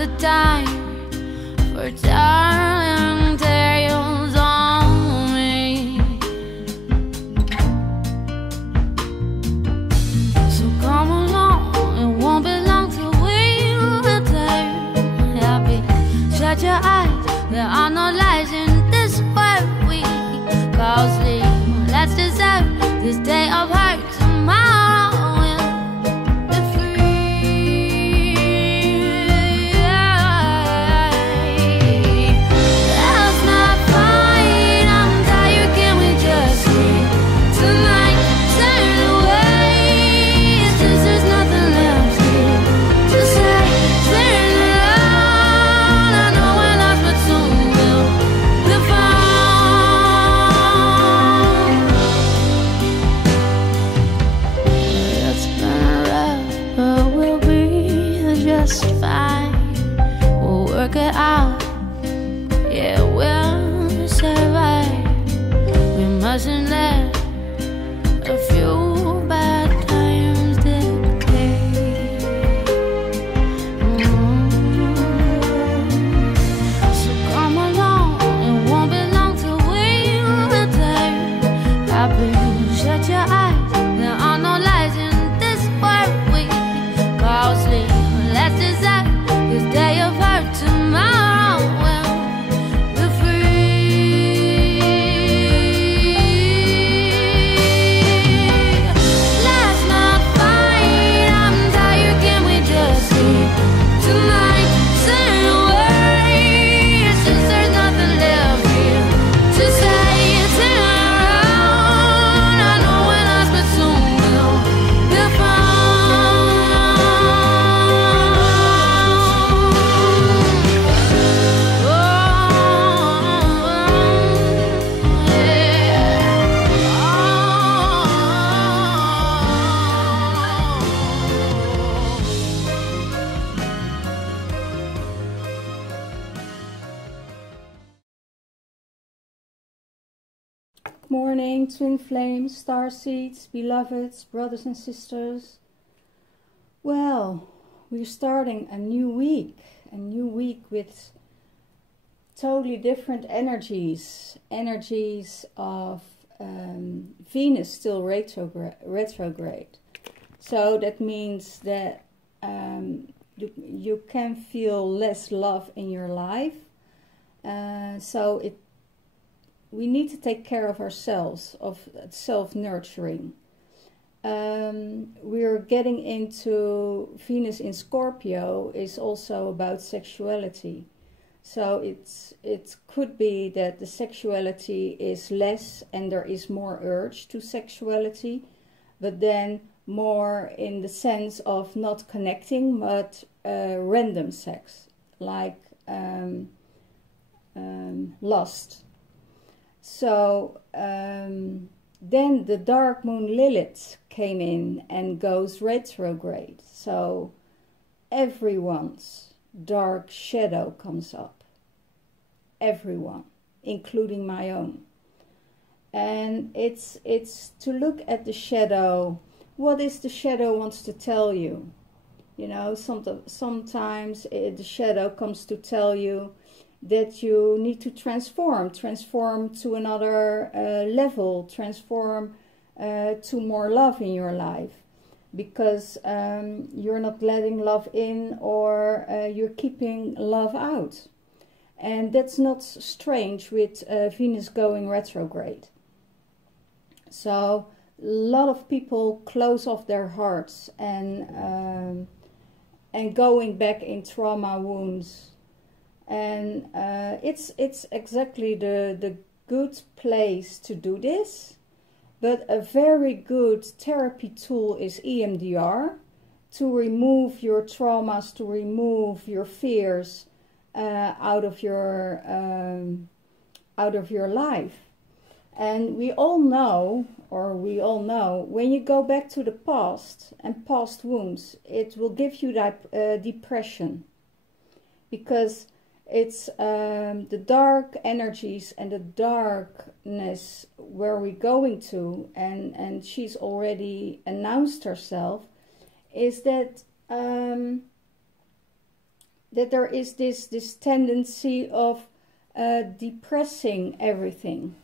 the time for telling tales on me. So come along, it won't be long till we'll turn happy. Shut your eyes, there are no lies in this world we call sleep. Let's deserve this day of hurt. Tomorrow we'll be free. Let's not fight, I'm tired, can we just sleep tonight? Turn away, it's just there's nothing left here to say. Turn around, I know we're lost but soon we'll be found. It's been rough, but we'll be just fine. We'll work it out, yeah, we'll survive. We mustn't let a few bad times dictate. So come along, it won't be long till we'll return happy. Shut your eyes, there are no lies in this world we call sleep. Let's deserve this day of hurt. Tomorrow we'll be free. Let's not fight, I'm tired, can we just sleep tonight? Turn away, it's just there's nothing left here to say. Turn around, I know we're lost but soon we'll be found. Morning, twin flames, star seeds, beloveds, brothers and sisters. Well, we're starting a new week with totally different energies. Energies of Venus still retrograde. So that means that you can feel less love in your life. We need to take care of ourselves, of self-nurturing. We're getting into Venus in Scorpio is also about sexuality. So it could be that the sexuality is less and there is more urge to sexuality, but then more in the sense of not connecting, but random sex, like lust. So then the dark moon Lilith came in and goes retrograde. So everyone's dark shadow comes up. Everyone, including my own. And it's to look at the shadow. What is the shadow wants to tell you? You know, sometimes the shadow comes to tell you that you need to transform to another level, transform to more love in your life, because you're not letting love in, or you're keeping love out. And that's not strange with Venus going retrograde. So a lot of people close off their hearts and going back in trauma wounds. And it's exactly the good place to do this. But a very good therapy tool is EMDR, to remove your traumas, to remove your fears out of your life. And we all know, when you go back to the past and past wounds, it will give you that depression, because it's the dark energies and the darkness where we're going to, and she's already announced herself, is that that there is this tendency of depressing everything,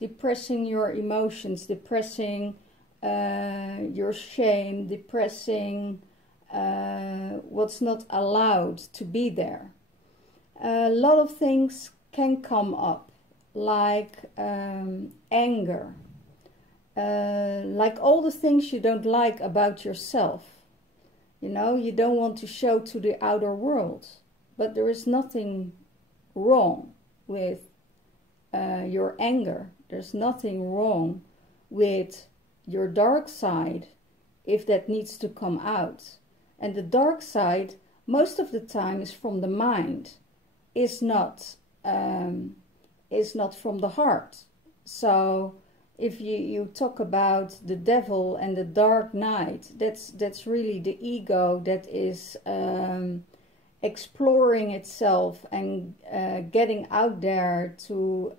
depressing your emotions, depressing your shame, depressing what's not allowed to be there. A lot of things can come up, like anger, like all the things you don't like about yourself. You know, you don't want to show to the outer world, but there is nothing wrong with your anger. There's nothing wrong with your dark side if that needs to come out. And the dark side, most of the time, is from the mind, is not from the heart. So if you talk about the devil and the dark night, that's really the ego that is exploring itself and getting out there to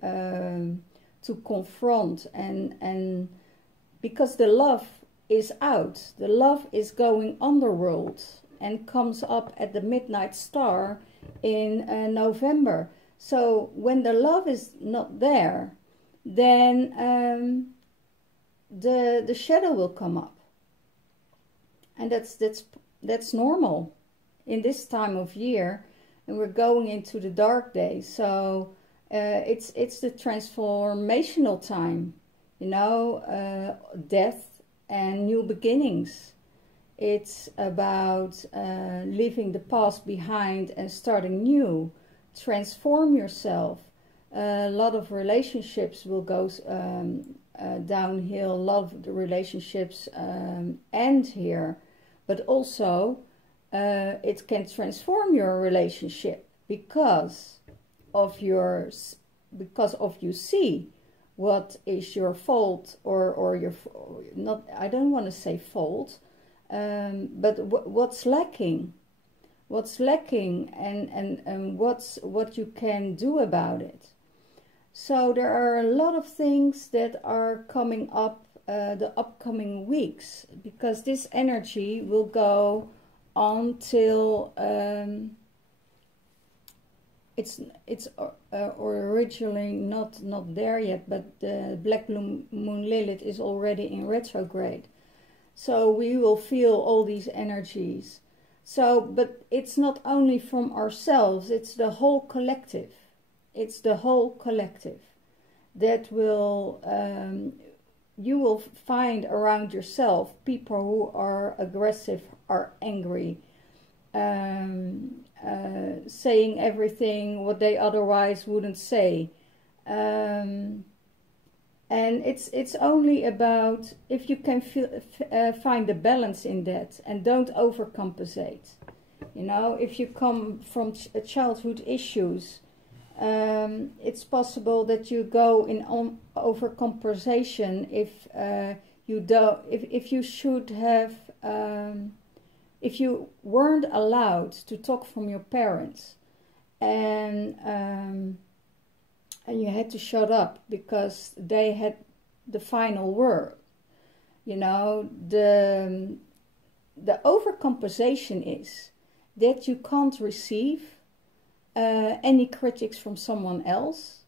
confront, and because the love is out, the love is going underworld and comes up at the midnight star in November. So when the love is not there, then the shadow will come up, and that's normal in this time of year, and we're going into the dark days. So it's the transformational time, you know, death and new beginnings. It's about leaving the past behind and starting new. Transform yourself. A lot of relationships will go downhill. A lot of the relationships end here, but also it can transform your relationship because of you see what is your fault or your not. I don't want to say fault, but what's lacking. What's lacking and what you can do about it. So there are a lot of things that are coming up the upcoming weeks, because this energy will go on till it's originally not there yet, but the Black Moon Lilith is already in retrograde. So we will feel all these energies. So, but it's not only from ourselves, it's the whole collective. It's the whole collective that will, you will find around yourself people who are aggressive, are angry, saying everything what they otherwise wouldn't say. And it's only about if you can find a balance in that and don't overcompensate. You know, if you come from childhood issues, it's possible that you go in overcompensation if you don't. If you should have, if you weren't allowed to talk from your parents, and you had to shut up because they had the final word. You know, the overcompensation is that you can't receive any critics from someone else,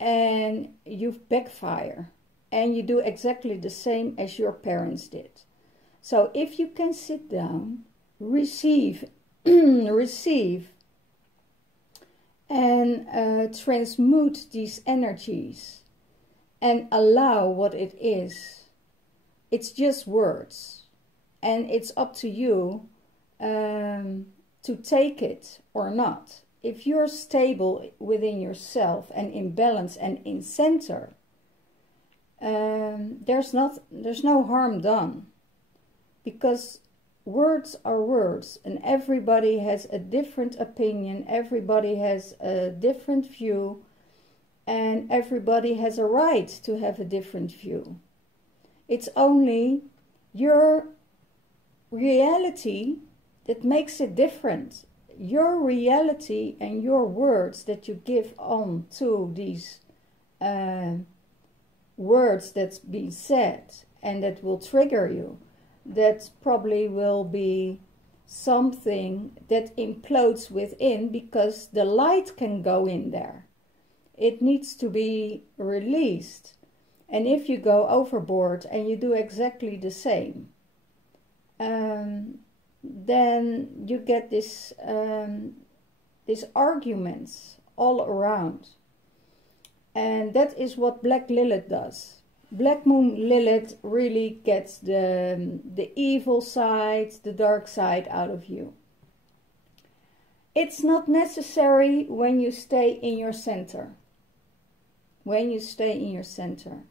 and you backfire, and you do exactly the same as your parents did. So if you can sit down, receive, and transmute these energies and allow what it is. It's just words, and it's up to you to take it or not. If you're stable within yourself and in balance and in center, there's no harm done, because words are words, and everybody has a different opinion, everybody has a different view, and everybody has a right to have a different view. It's only your reality that makes it different. Your reality and your words that you give on to these words that's being said and that will trigger you, that probably will be something that implodes within, because the light can go in there. It needs to be released. And if you go overboard and you do exactly the same, then you get this arguments all around. And that is what Black Lilith does. Black Moon Lilith really gets the evil side, the dark side out of you. It's not necessary when you stay in your center. When you stay in your center.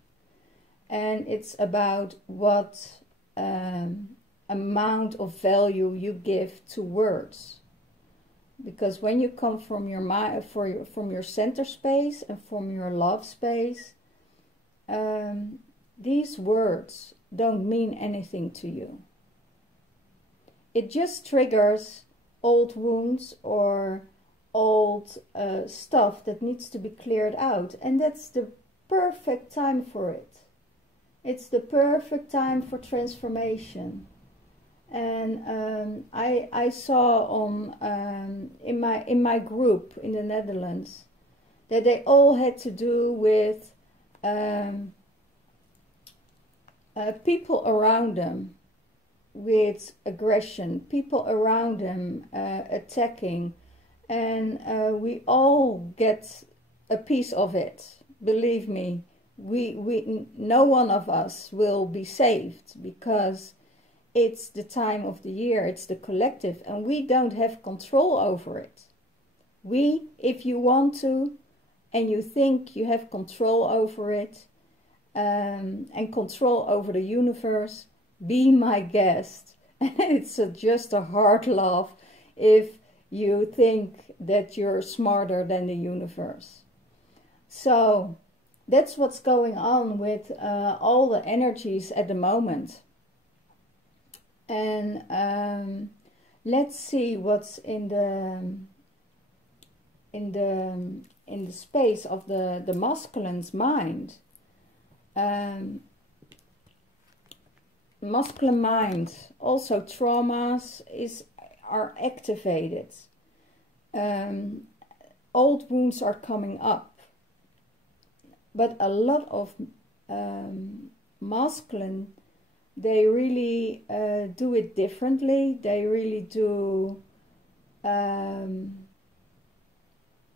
And it's about what amount of value you give to words. Because when you come from your mind, from your center space and from your love space, these words don't mean anything to you. It just triggers old wounds or old stuff that needs to be cleared out, and that's the perfect time for it. It's the perfect time for transformation. And I saw on in my group in the Netherlands that they all had to do with people around them with aggression, people around them attacking, and we all get a piece of it. Believe me, no one of us will be saved, because it's the time of the year, it's the collective, and we don't have control over it. If you want to, and you think you have control over it, and control over the universe, be my guest. It's just a hard laugh if you think that you're smarter than the universe. So that's what's going on with all the energies at the moment. And let's see what's in the space of the masculine's mind. Masculine mind, also traumas are activated. Old wounds are coming up, but a lot of masculine, they really do it differently. They really do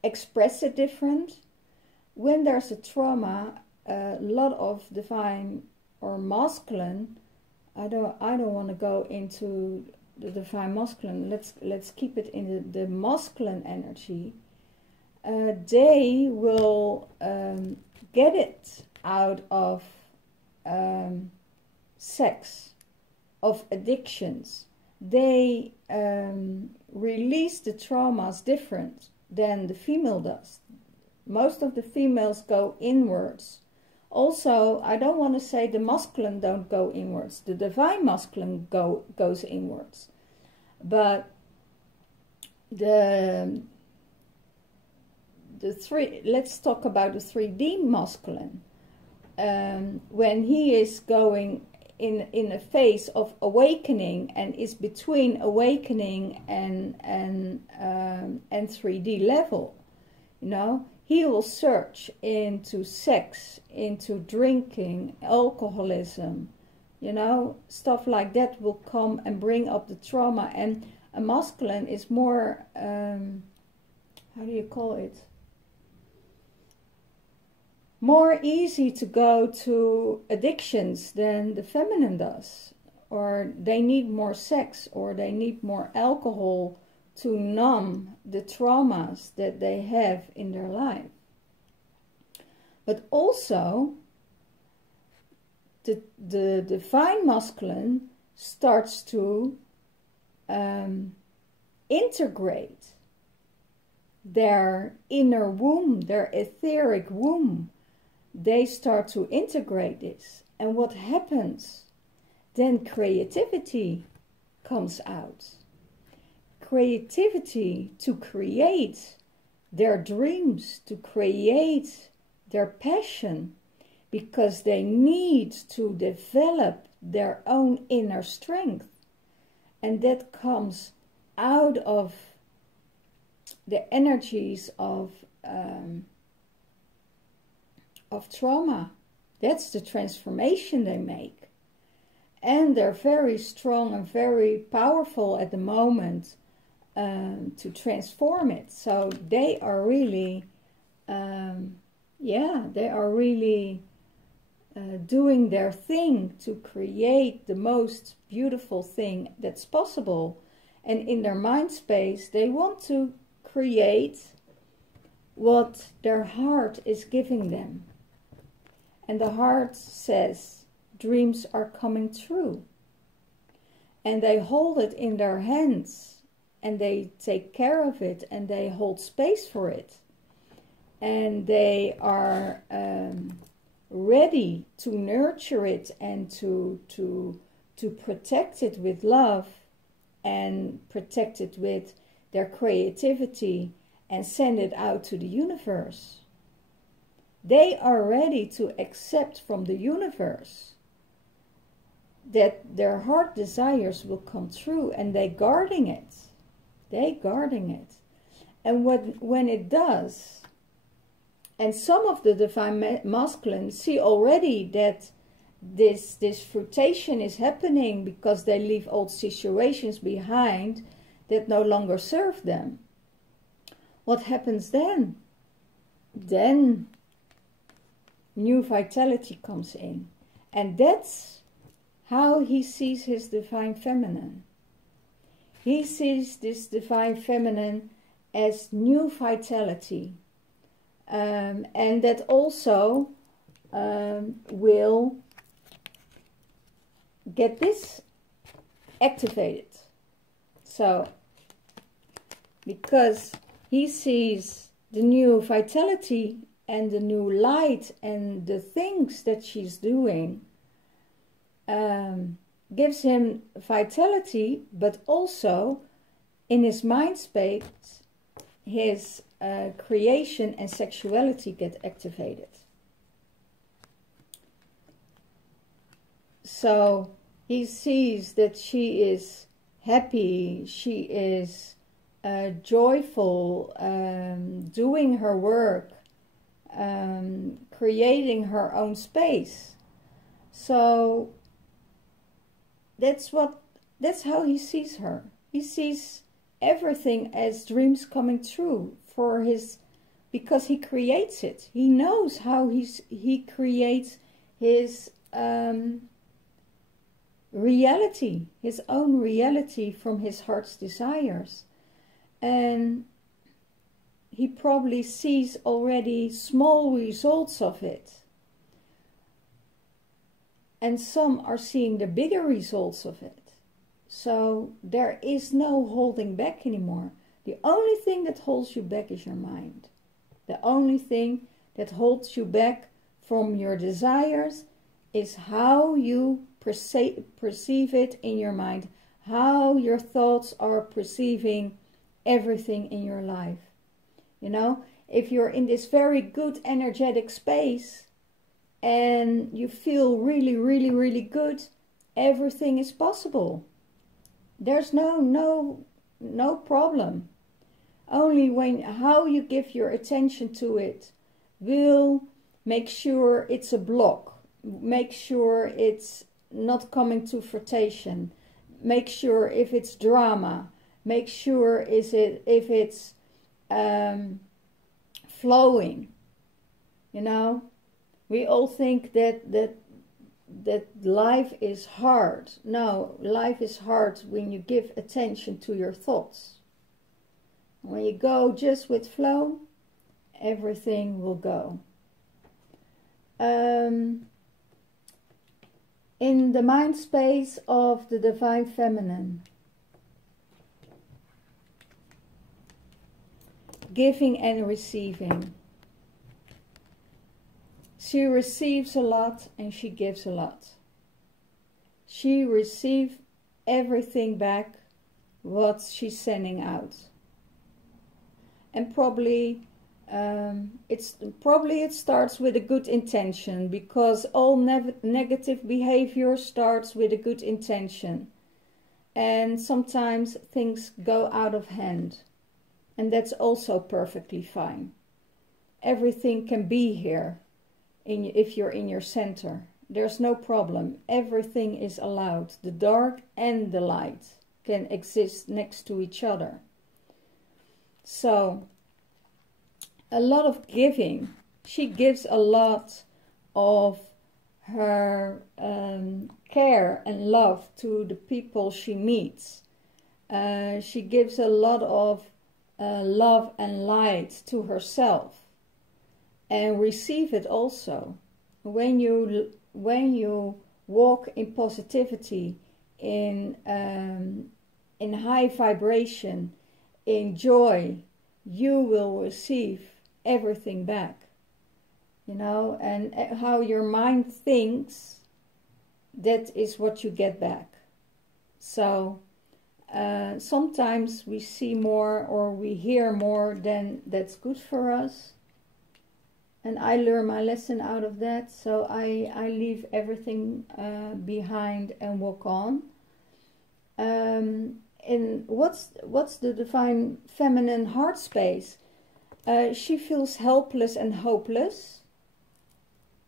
express it different. When there's a trauma, a lot of divine or masculine, I don't want to go into the divine masculine. Let's keep it in the masculine energy. They will get it out of sex, of addictions. They release the traumas different than the female does. Most of the females go inwards. Also, I don't want to say the masculine don't go inwards. The divine masculine goes inwards. But let's talk about the 3D masculine. When he is going in a phase of awakening and is between awakening and 3D level, you know, he will search into sex, into drinking, alcoholism, you know, stuff like that will come and bring up the trauma. And a masculine is more, how do you call it? More easy to go to addictions than the feminine does. Or they need more sex, or they need more alcohol to numb the traumas that they have in their life. But also, the divine masculine starts to integrate their inner womb, their etheric womb. They start to integrate this. And what happens? Then creativity comes out. Creativity to create their dreams, to create their passion, because they need to develop their own inner strength. And that comes out of the energies of trauma. That's the transformation they make. And they're very strong and very powerful at the moment to transform it. So they are really, they are really doing their thing to create the most beautiful thing that's possible. And in their mind space, they want to create what their heart is giving them. And the heart says, dreams are coming true. And they hold it in their hands, and they take care of it, and they hold space for it. And they are ready to nurture it and to protect it with love, and protect it with their creativity, and send it out to the universe. They are ready to accept from the universe that their heart desires will come true, and they're guarding it. They're guarding it. And when it does, and some of the divine masculine see already that this fruition is happening because they leave old situations behind that no longer serve them. What happens then? Then new vitality comes in. And that's how he sees his divine feminine. He sees this divine feminine as new vitality. And that also will get this activated. So, because he sees the new vitality and the new light and the things that she's doing, gives him vitality, but also in his mind space, his creation and sexuality get activated. So he sees that she is happy, she is joyful, doing her work, creating her own space. So that's how he sees her. He sees everything as dreams coming true for his, because he creates it. He knows how he creates his reality, his own reality from his heart's desires. And he probably sees already small results of it. And some are seeing the bigger results of it. So there is no holding back anymore. The only thing that holds you back is your mind. The only thing that holds you back from your desires is how you perceive it in your mind, how your thoughts are perceiving everything in your life. You know, if you're in this very good energetic space and you feel really, really, really good, everything is possible. There's no problem. Only how you give your attention to it will make sure it's a block. Make sure it's not coming to fruition. Make sure if it's drama. Make sure if it's flowing. You know, we all think that life is hard. No, life is hard when you give attention to your thoughts. When you go just with flow, everything will go. In the mind space of the divine feminine, giving and receiving. She receives a lot and she gives a lot. She receives everything back what she's sending out. And probably it starts with a good intention, because all negative behavior starts with a good intention. and sometimes things go out of hand, and that's also perfectly fine. Everything can be here if you're in your center. There's no problem. Everything is allowed. The dark and the light can exist next to each other. So a lot of giving. She gives a lot of her care and love to the people she meets. She gives a lot of love and light to herself, and receive it also. When you walk in positivity, in high vibration, in joy, you will receive everything back. You know, and how your mind thinks, that is what you get back. So sometimes we see more or we hear more than that's good for us. And I learn my lesson out of that. So I leave everything behind and walk on. And what's the divine feminine heart space? She feels helpless and hopeless.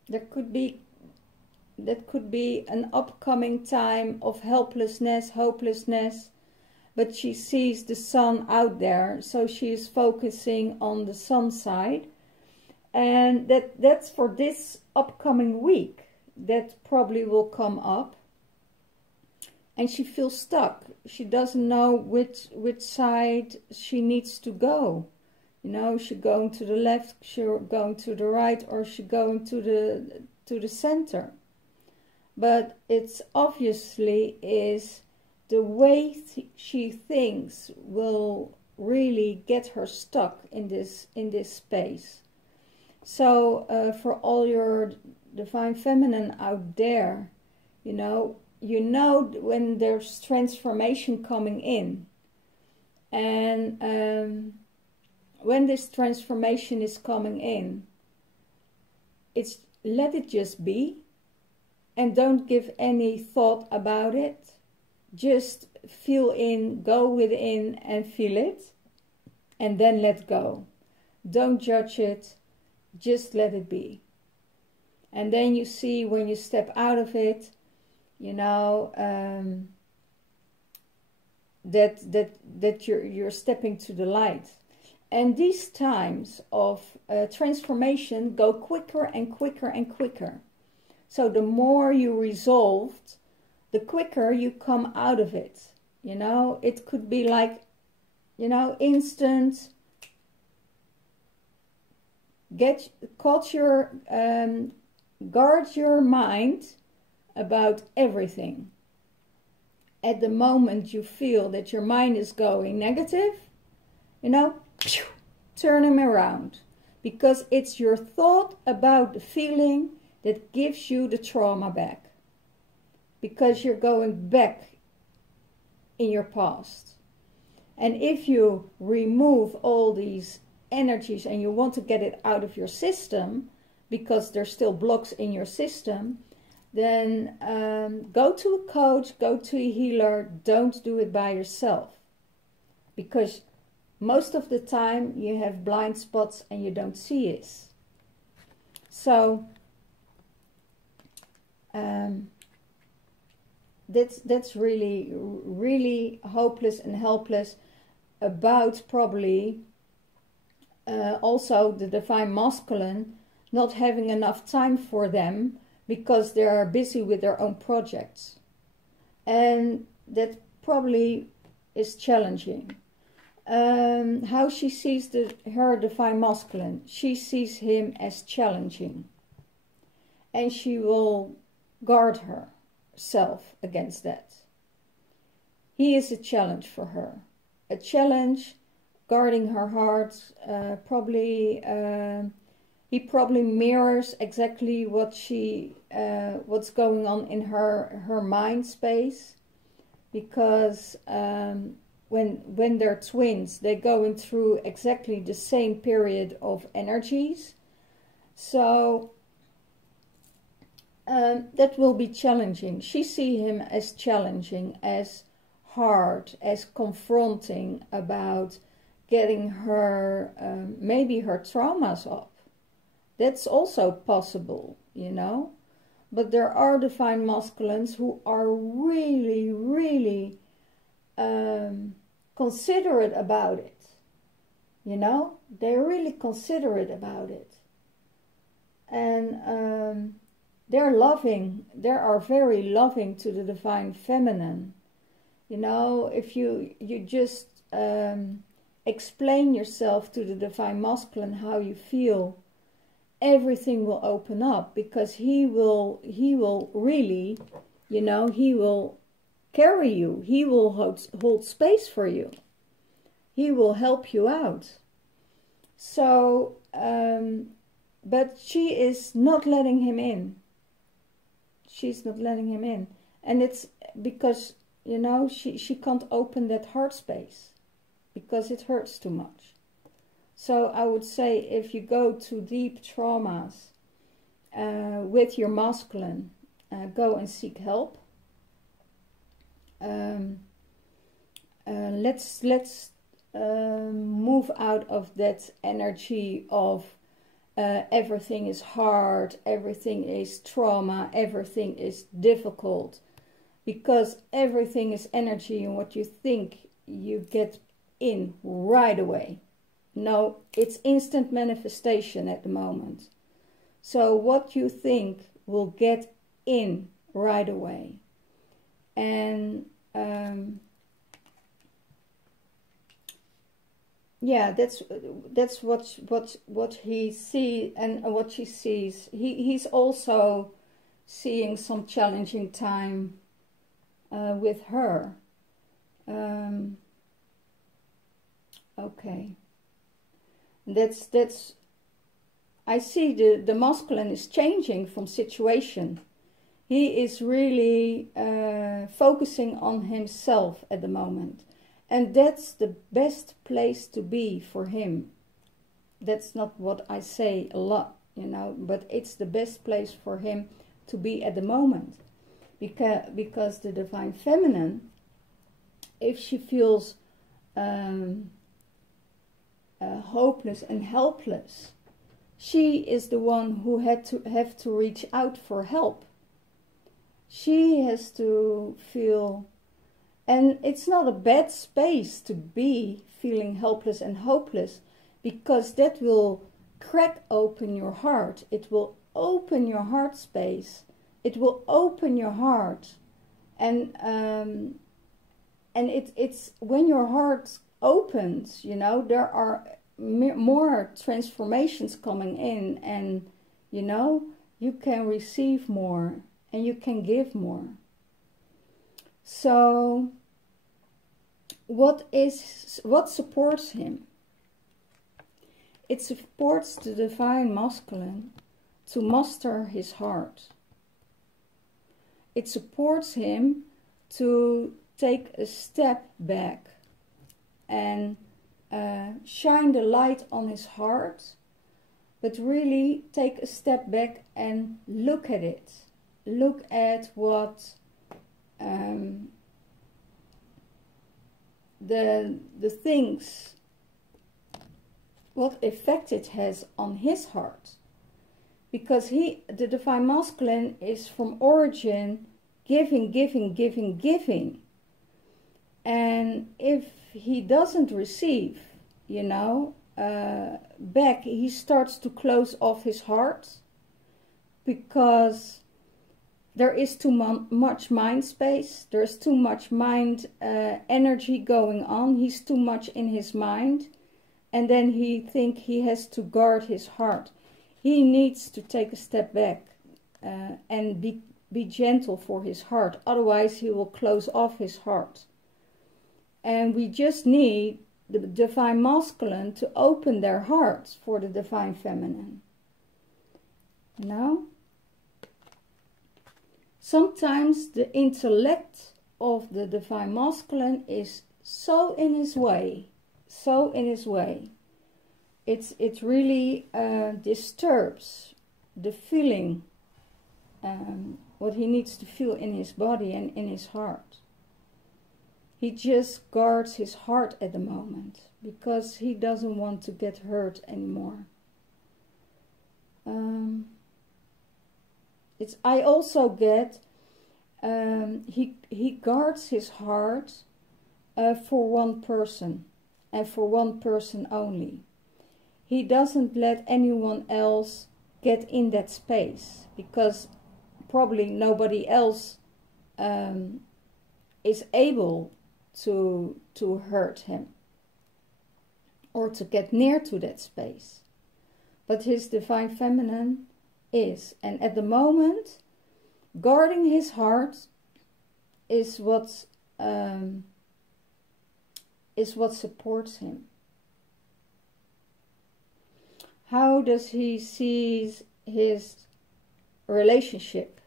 That could be an upcoming time of helplessness, hopelessness, but she sees the sun out there, so she is focusing on the sun side, and that's for this upcoming week. That probably will come up, and she feels stuck. She doesn't know which side she needs to go. You know, she going to the left, she going to the right, or she going to the center. But it's obviously is the way she thinks will really get her stuck in this space. So for all your divine feminine out there, you know when there's transformation coming in, and when this transformation is coming in, it's let it just be, and don't give any thought about it. Just feel in, go within and feel it, and then let go. Don't judge it, just let it be. And then you see when you step out of it, you know, that you're stepping to the light. And these times of transformation go quicker and quicker and quicker. So the more you resolved, the quicker you come out of it. You know, it could be like, you know, instant. Guard your mind about everything. At the moment you feel that your mind is going negative, you know, turn him around, because it's your thought about the feeling that gives you the trauma back, because you're going back in your past. And if you remove all these energies and you want to get it out of your system because there's still blocks in your system, then go to a coach, go to a healer. Don't do it by yourself, because most of the time you have blind spots and you don't see it. So that's really hopeless and helpless about probably also the divine masculine not having enough time for them because they are busy with their own projects, and that probably is challenging. How she sees her divine masculine, she sees him as challenging, and she will guard herself against that. He is a challenge for her, a challenge guarding her heart. He probably mirrors exactly what's going on in her mind space, because when they're twins, they're going through exactly the same period of energies. So that will be challenging. She sees him as challenging, as hard, as confronting about getting her, maybe her traumas up. That's also possible, you know. But there are divine masculines who are really, really considerate about it. You know, they're really considerate about it. And they're loving, they are very loving to the divine feminine. You know, if you just explain yourself to the divine masculine how you feel, everything will open up, because he will really, you know, he will carry you, he will hold space for you, he will help you out. So but she is not letting him in. She's not letting him in, and it's because, you know, she can't open that heart space because it hurts too much. So I would say, if you go to deep traumas with your masculine, go and seek help. Let's move out of that energy of everything is hard, everything is trauma, everything is difficult, because everything is energy, and what you think you get in right away. No, it's instant manifestation at the moment. So what you think will get in right away. And yeah, that's what he sees and what she sees. He's also seeing some challenging time with her. Okay. That's I see the masculine is changing from situation. He is really focusing on himself at the moment. And that's the best place to be for him. That's not what I say a lot, you know, but it's the best place for him to be at the moment. Because the divine feminine, if she feels hopeless and helpless, she is the one who have to reach out for help. She has to feel, and it's not a bad space to be feeling helpless and hopeless, because that will crack open your heart. It will open your heart space. It will open your heart, and it's when your heart opens, you know, there are more transformations coming in, and you know, you can receive more and you can give more. So what supports him? It supports the divine masculine to master his heart. It supports him to take a step back and shine the light on his heart, but really take a step back and look at it. Look at what the things, what effect it has on his heart. Because the divine masculine is from origin giving, giving, giving, giving. And if he doesn't receive, you know, back, he starts to close off his heart, because there is too much mind space, there's too much mind energy going on, he's too much in his mind, and then he thinks he has to guard his heart. He needs to take a step back and be gentle for his heart, otherwise he will close off his heart. And we just need the divine masculine to open their hearts for the divine feminine. You know? Sometimes the intellect of the divine masculine is so in his way, It really disturbs the feeling, what he needs to feel in his body and in his heart. He just guards his heart at the moment because he doesn't want to get hurt anymore. I also get he guards his heart for one person and for one person only. He doesn't let anyone else get in that space because probably nobody else is able to hurt him or to get near to that space. But his divine feminine is, and at the moment, guarding his heart is what supports him. How does he see his relationship?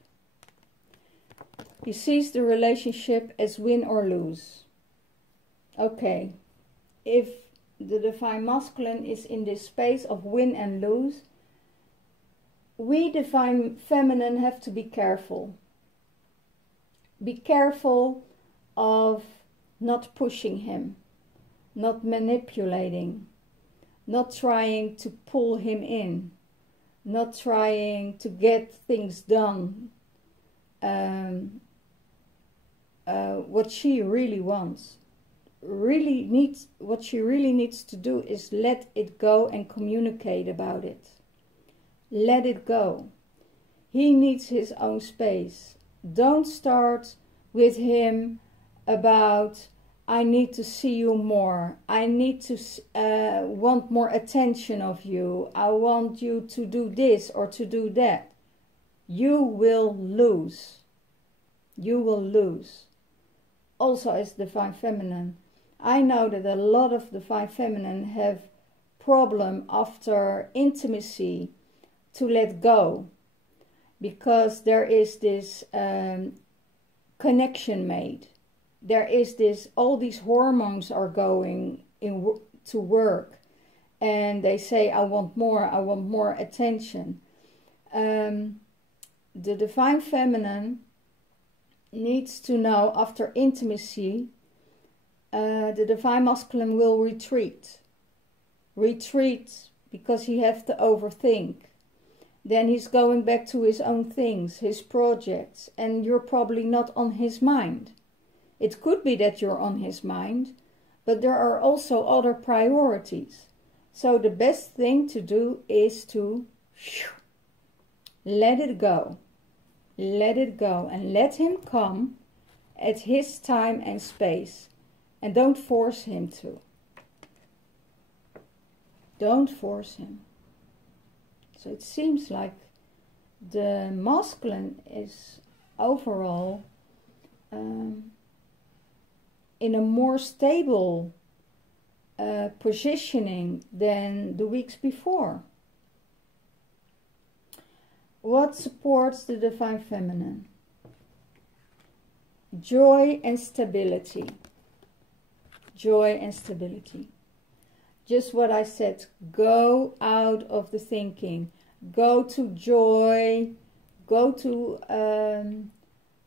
He sees the relationship as win or lose. Okay, if the divine masculine is in this space of win and lose, we divine feminine have to be careful. Be careful of not pushing him, not manipulating, not trying to pull him in, not trying to get things done. What she really wants, what she really needs to do is let it go and communicate about it. Let it go. He needs his own space. Don't start with him about, I need to see you more. I need to want more attention of you. I want you to do this or to do that. You will lose. You will lose. Also as divine feminine, I know that a lot of divine feminine have problem after intimacy to let go, because there is this connection made. There is this, all these hormones are going to work, and they say, I want more attention. The divine feminine needs to know after intimacy, the divine masculine will retreat because he has to overthink. Then he's going back to his own things, his projects, and you're probably not on his mind. It could be that you're on his mind, but there are also other priorities. So the best thing to do is to let it go. Let it go and let him come at his time and space. And don't force him to. Don't force him. So it seems like the masculine is overall in a more stable positioning than the weeks before. What supports the divine feminine? Joy and stability. Joy and stability. Just what I said, go out of the thinking, go to joy, go to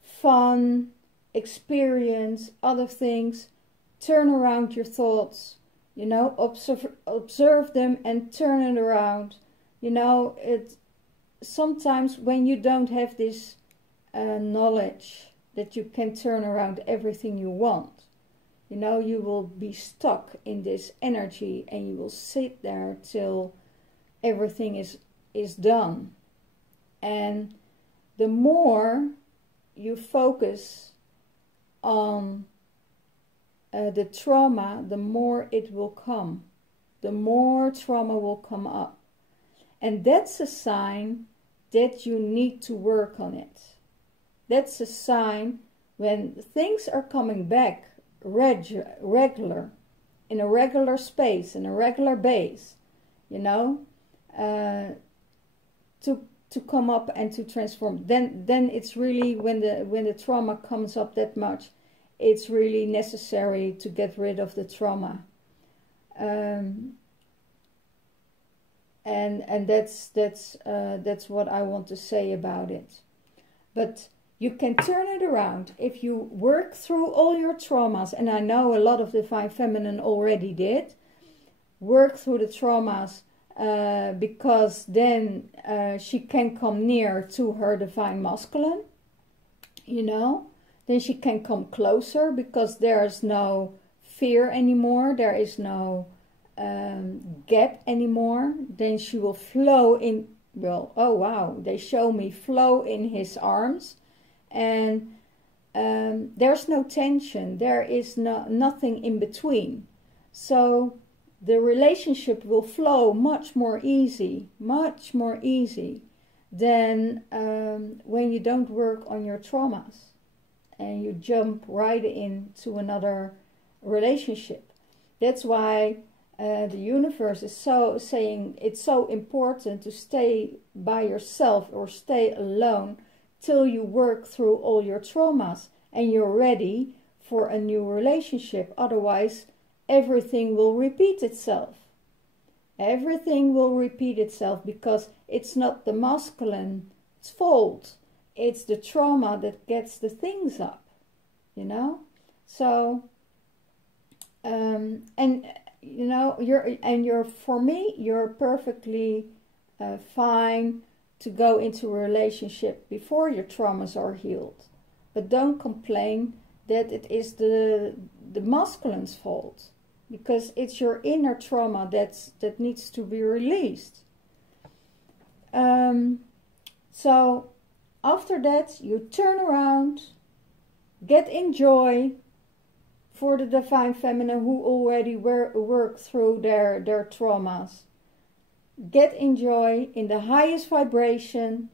fun, experience other things, turn around your thoughts, you know, observe them and turn it around. You know, sometimes when you don't have this knowledge that you can turn around everything you want, you know, you will be stuck in this energy and you will sit there till everything is done. And the more you focus on the trauma, the more it will come. The more trauma will come up. And that's a sign that you need to work on it. That's a sign when things are coming back regular, in a regular space, in a regular base, you know, to come up and to transform. Then it's really, when the trauma comes up that much, it's really necessary to get rid of the trauma. And that's what I want to say about it. But You can turn it around if you work through all your traumas, and I know a lot of Divine Feminine already did. Work through the traumas because then she can come near to her Divine Masculine, you know. Then she can come closer because there's no fear anymore. There is no gap anymore. Then she will flow in, well, oh wow, they show me flow in his arms. And there's no tension. There is nothing in between. So the relationship will flow much more easy than when you don't work on your traumas and you jump right into another relationship. That's why the universe is so saying it's so important to stay by yourself or stay alone till you work through all your traumas and you're ready for a new relationship. Otherwise, everything will repeat itself. Everything will repeat itself because it's not the masculine's fault. It's the trauma that gets the things up, you know? So, and you know, for me, you're perfectly fine to go into a relationship before your traumas are healed. But don't complain that it is the masculine's fault, because it's your inner trauma that needs to be released. So after that, you turn around, get in joy for the Divine Feminine who already worked through their traumas. Get in joy in the highest vibration,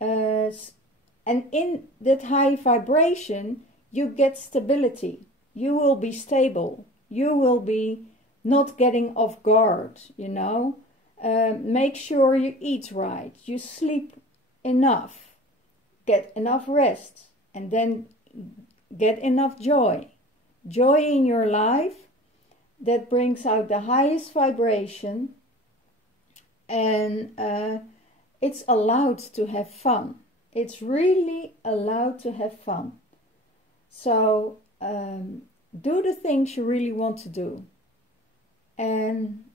and in that high vibration you get stability. You will be stable. You will be not getting off guard, you know. Make sure you eat right, you sleep enough, get enough rest, and then get enough joy. Joy in your life that brings out the highest vibration. And it's allowed to have fun. It's really allowed to have fun. So do the things you really want to do. And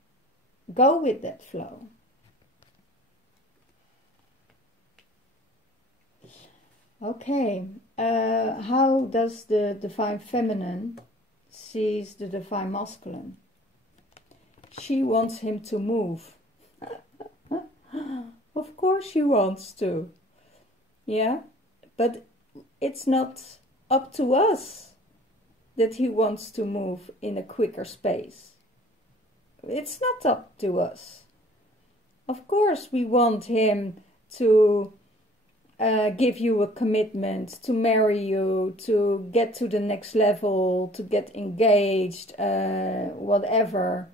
go with that flow. Okay. How does the Divine Feminine sees the Divine Masculine? She wants him to move. Of course she wants to. Yeah, but it's not up to us that he wants to move in a quicker space. It's not up to us. Of course we want him to give you a commitment, to marry you, to get to the next level, to get engaged, whatever,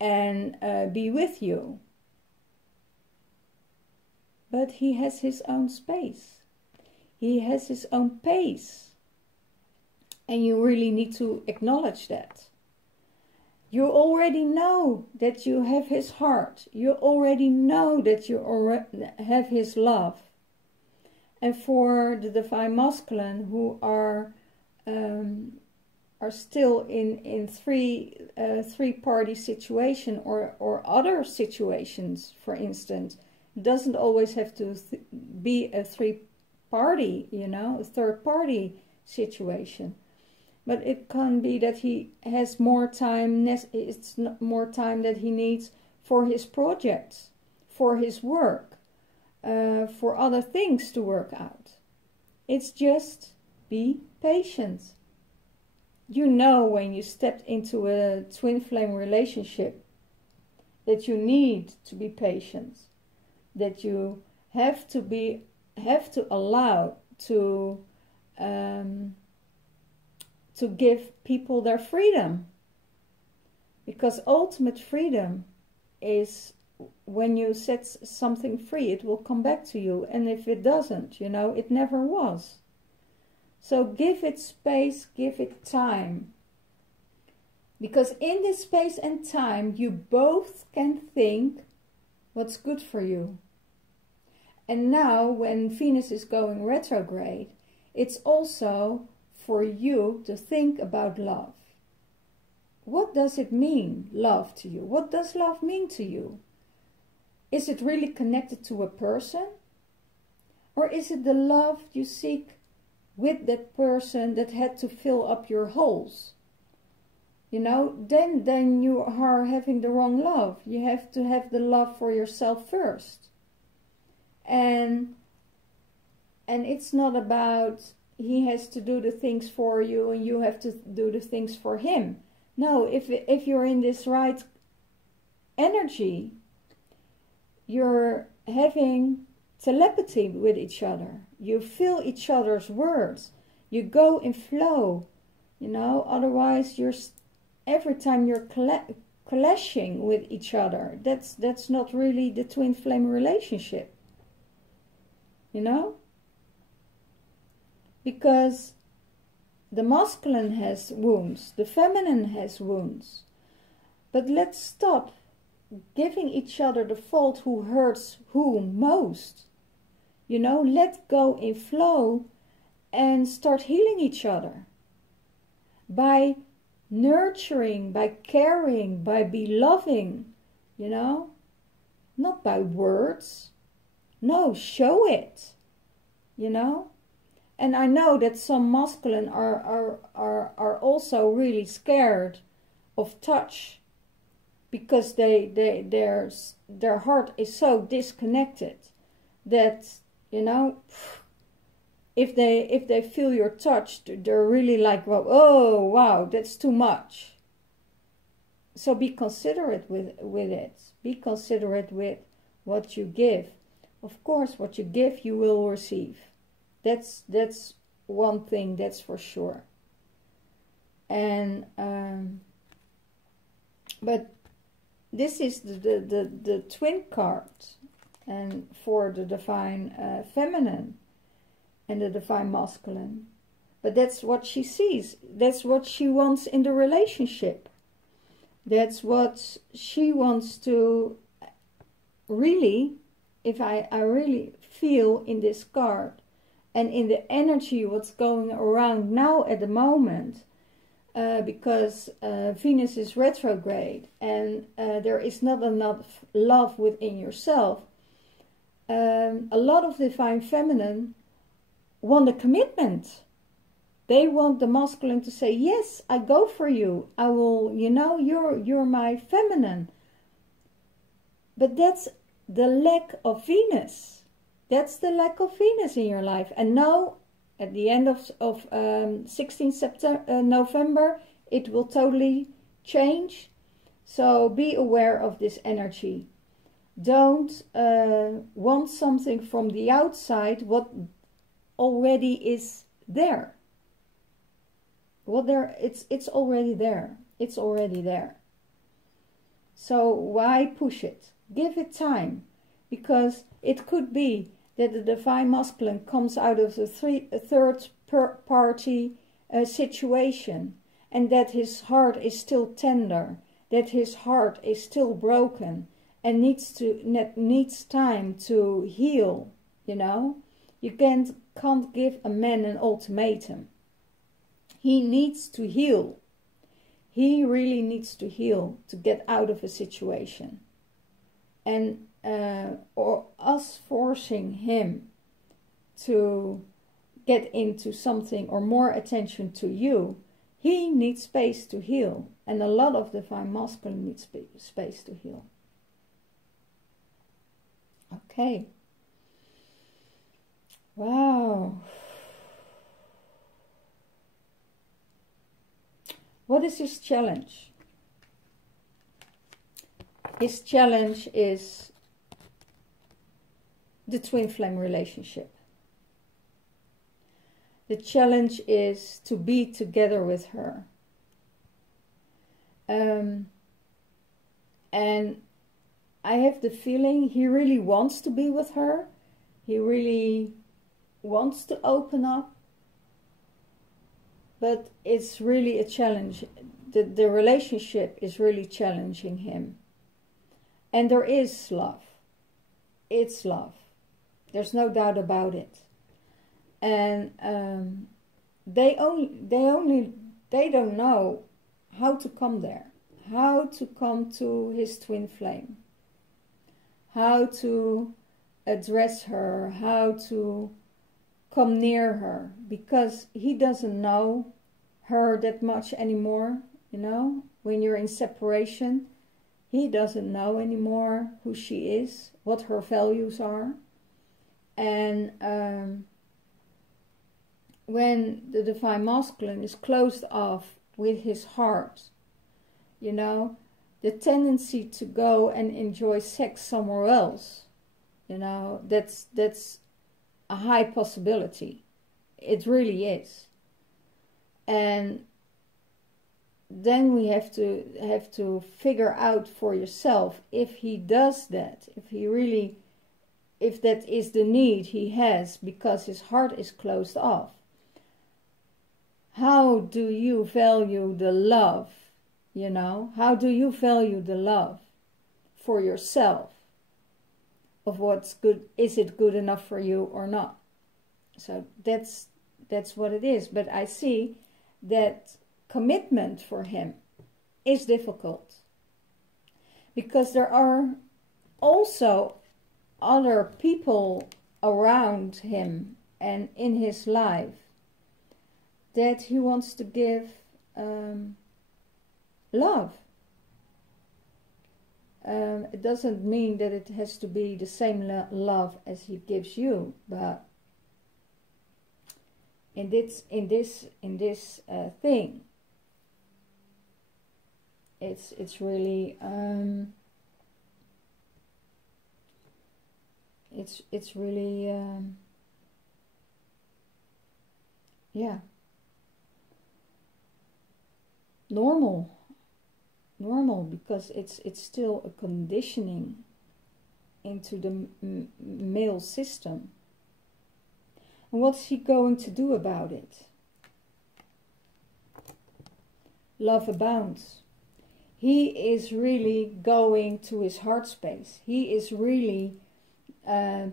and be with you. But he has his own space. He has his own pace. And you really need to acknowledge that. You already know that you have his heart. You already know that you have his love. And for the Divine Masculine who are still in three-party situation or other situations, for instance, it doesn't always have to be a three-party, you know, a third-party situation. But it can be that he has more time, it's more time that he needs for his projects, for his work, for other things to work out. It's just be patient. You know when you stepped into a twin flame relationship that you need to be patient, that you have to allow to give people their freedom. Because ultimate freedom is when you set something free, it will come back to you. And if it doesn't, you know, it never was. So give it space, give it time. Because in this space and time, you both can think what's good for you. And now, when Venus is going retrograde, it's also for you to think about love. What does it mean, love, to you? What does love mean to you? Is it really connected to a person? Or is it the love you seek with that person that had to fill up your holes? You know, then you are having the wrong love. You have to have the love for yourself first. And it's not about he has to do the things for you and you have to do the things for him. No, if you're in this right energy, you're having telepathy with each other. You feel each other's words. You go in flow, you know. Otherwise, every time you're clashing with each other. That's not really the twin flame relationship, you know. Because the masculine has wounds, the feminine has wounds. But let's stop giving each other the fault who hurts whom most. You know, let go in flow and start healing each other. By nurturing, by caring, by loving, you know. Not by words. No, show it, you know. And I know that some masculine are also really scared of touch, because their heart is so disconnected that, you know, if they feel your touch, they're really like, well, oh wow, that's too much. So be considerate with it. Be considerate with what you give. Of course, what you give, you will receive. That's one thing, that's for sure. And but this is the twin card, and for the divine feminine and the divine masculine. But that's what she sees. That's what she wants in the relationship. That's what she wants to really, if I really feel in this card, and in the energy what's going around now at the moment, because Venus is retrograde and there is not enough love within yourself, a lot of divine feminine want a commitment. They want the masculine to say, yes, I go for you. I will, you know, you're my feminine. But that's the lack of Venus. That's the lack of Venus in your life. And now, at the end of 16 November, it will totally change. So be aware of this energy. Don't want something from the outside what already is there. It's already there. It's already there. So why push it? Give it time. Because it could be that the divine masculine comes out of the third party situation, and that his heart is still tender, that his heart is still broken, and needs time to heal. You know, you can't give a man an ultimatum. He needs to heal. He really needs to heal to get out of a situation. And or us forcing him to get into something or more attention to you, he needs space to heal. And a lot of divine masculine needs space to heal. Okay. Wow. What is his challenge? His challenge is the twin flame relationship. The challenge is to be together with her. And I have the feeling he really wants to be with her. He really wants to open up. But it's really a challenge. The relationship is really challenging him. And there is love. It's love. There's no doubt about it. And they don't know how to come there, how to come to his twin flame, how to address her, how to come near her, because he doesn't know her that much anymore. You know, when you're in separation, he doesn't know anymore who she is, what her values are. And when the Divine Masculine is closed off with his heart, you know, the tendency to go and enjoy sex somewhere else, you know, that's a high possibility. It really is. And then we have to figure out for yourself if he does that, if that is the need he has because his heart is closed off. How do you value the love, you know? How do you value the love for yourself? Of what's good, is it good enough for you or not? So that's what it is. But I see that commitment for him is difficult. Because there are also other people around him and in his life that he wants to give love. It doesn't mean that it has to be the same love as he gives you, but in this thing, it's really it's really yeah, normal, because it's still a conditioning into the male system. And what's he going to do about it? Love abounds. He is really going to his heart space. He is really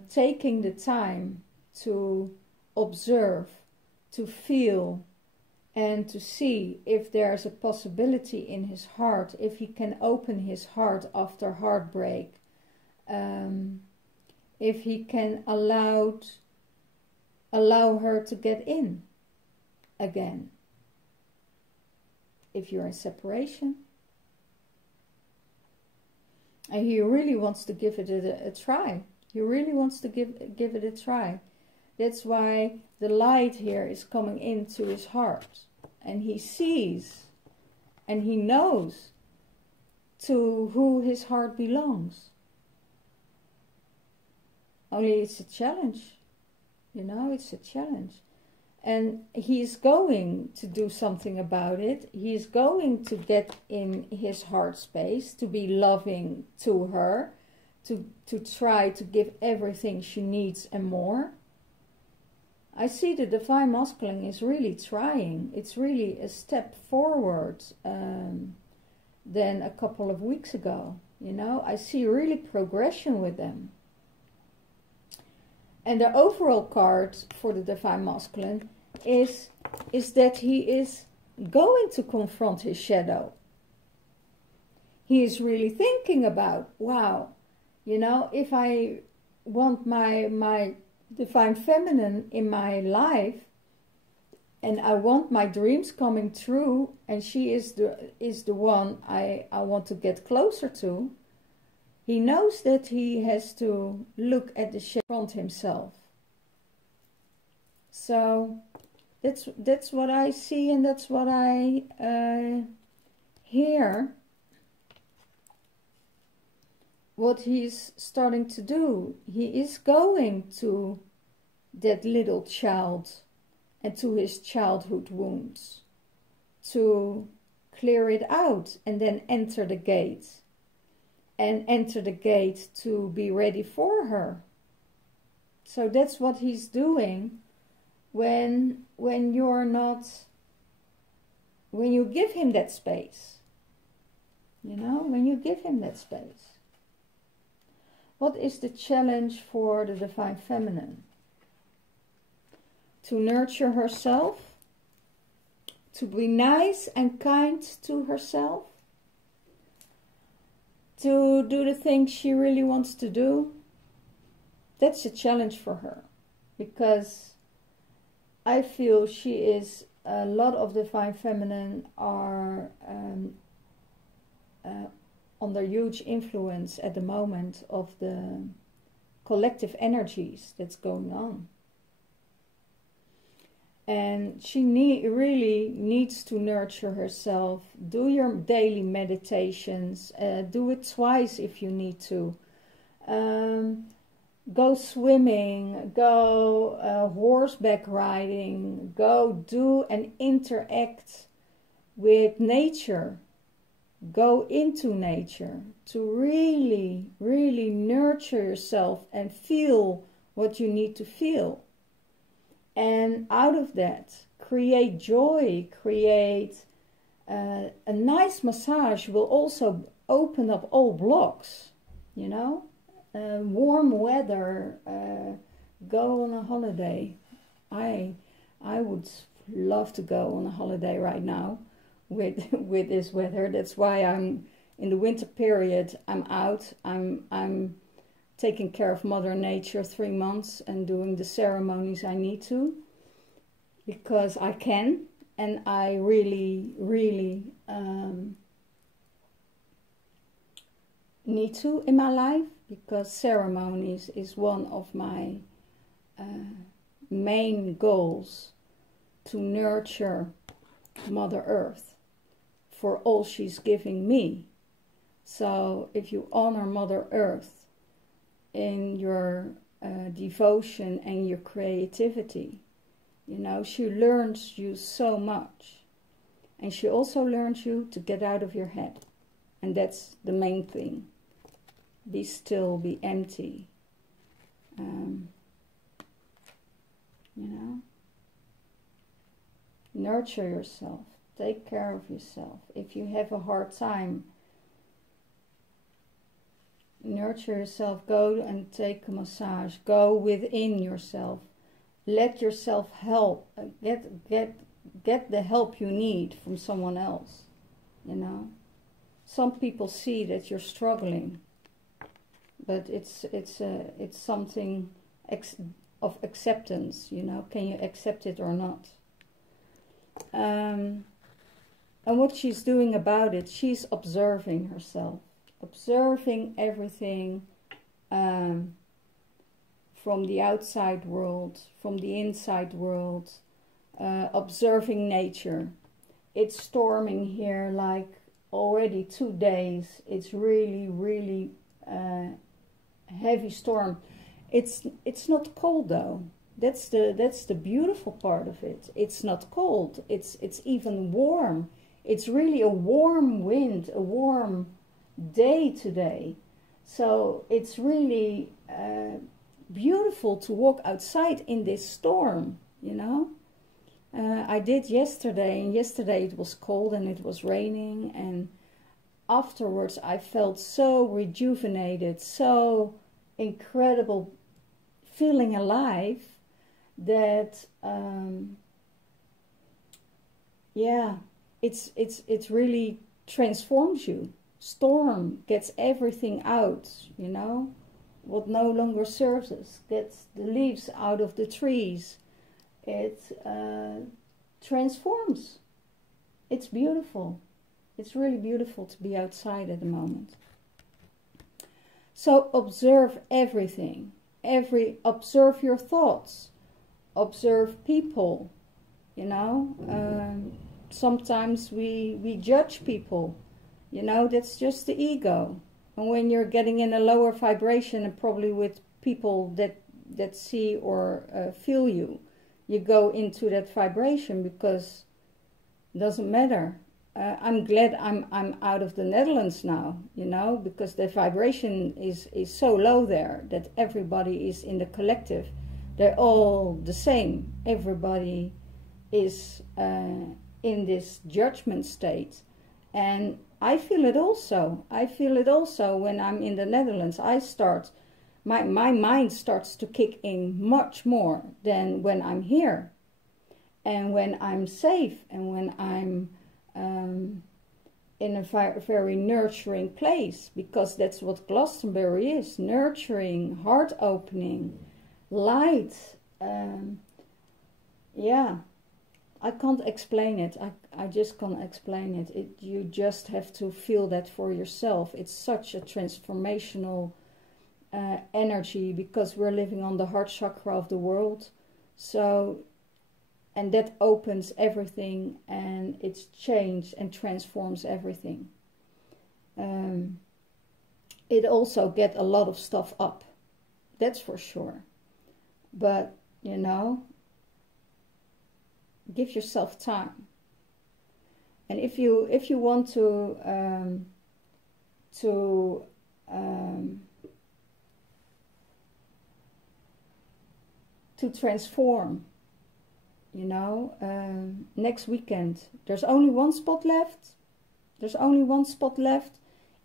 taking the time to observe, to feel, and to see if there's a possibility in his heart, if he can open his heart after heartbreak, if he can allow her to get in again. If you're in separation, and he really wants to give it a try. He really wants to give it a try. That's why the light here is coming into his heart. And he sees and he knows to who his heart belongs. Only it's a challenge. You know, it's a challenge. And he's going to do something about it. He's going to get in his heart space, to be loving to her, to try to give everything she needs and more. I see the Divine Masculine is really trying. It's really a step forward than a couple of weeks ago. You know, I see really progression with them. And the overall card for the Divine Masculine is that he is going to confront his shadow. He is really thinking about, wow, you know, if I want my Divine Feminine in my life, and I want my dreams coming true, and she is the one I want to get closer to, he knows that he has to look at the shadow front himself. So that's what I see, and that's what I hear. What he's starting to do, he is going to that little child and to his childhood wounds to clear it out, and then enter the gate. And enter the gate to be ready for her. So that's what he's doing when you're not, when you give him that space. You know, when you give him that space. What is the challenge for the Divine Feminine? to nurture herself, to be nice and kind to herself, to do the things she really wants to do. That's a challenge for her, because I feel she is, a lot of Divine Feminine are under huge influence at the moment of the collective energies that's going on. And she really needs to nurture herself. Do your daily meditations. Do it twice if you need to. Go swimming. Go horseback riding. Go do and interact with nature. Go into nature to really, really nurture yourself and feel what you need to feel. And out of that, create joy, create a nice massage will also open up all blocks, you know. Warm weather, go on a holiday. I would love to go on a holiday right now with this weather. That's why I'm in the winter period. I'm out. I'm taking care of Mother Nature 3 months and doing the ceremonies I need to, because I can, and I really, really need to in my life, because ceremonies is one of my main goals, to nurture Mother Earth for all she's giving me. So if you honor Mother Earth in your devotion and your creativity, you know, she learns you so much. And she also learns you to get out of your head. And that's the main thing. Be still, be empty. You know, nurture yourself. Take care of yourself. If you have a hard time, nurture yourself. Go and take a massage. Go within yourself. Let yourself help. Get the help you need from someone else. You know, some people see that you're struggling, but it's something of acceptance. You know, can you accept it or not? And what she's doing about it, she's observing herself. Observing everything from the outside world, from the inside world, observing nature. It's storming here like already 2 days. It's really, really heavy storm. It's not cold though. That's the beautiful part of it. It's not cold. It's even warm. It's really a warm wind, a warm day today. So it's really beautiful to walk outside in this storm, you know. I did yesterday, and yesterday it was cold and it was raining, and afterwards I felt so rejuvenated, so incredible, feeling alive, that yeah, it's really transforms you. Storm gets everything out, you know, what no longer serves us, gets the leaves out of the trees. It transforms. It's beautiful. It's really beautiful to be outside at the moment. So observe everything. Observe your thoughts. Observe people. You know, sometimes we judge people. You know, that's just the ego. And when you're getting in a lower vibration, and probably with people that see or feel you, you go into that vibration, because it doesn't matter. I'm glad I'm out of the Netherlands now, you know, because the vibration is so low there that everybody is in the collective. They're all the same. Everybody is in this judgment state. And I feel it also. I feel it also when I'm in the Netherlands. My mind starts to kick in much more than when I'm here. And when I'm safe and when I'm in a very nurturing place, because that's what Glastonbury is, nurturing, heart opening, light. Yeah, I can't explain it. I just can't explain it. You just have to feel that for yourself. It's such a transformational energy, because we're living on the heart chakra of the world. So, and that opens everything, and it's changed and transforms everything. It also gets a lot of stuff up, that's for sure. But, you know, give yourself time. And if you want to transform, you know, next weekend there's only one spot left. There's only one spot left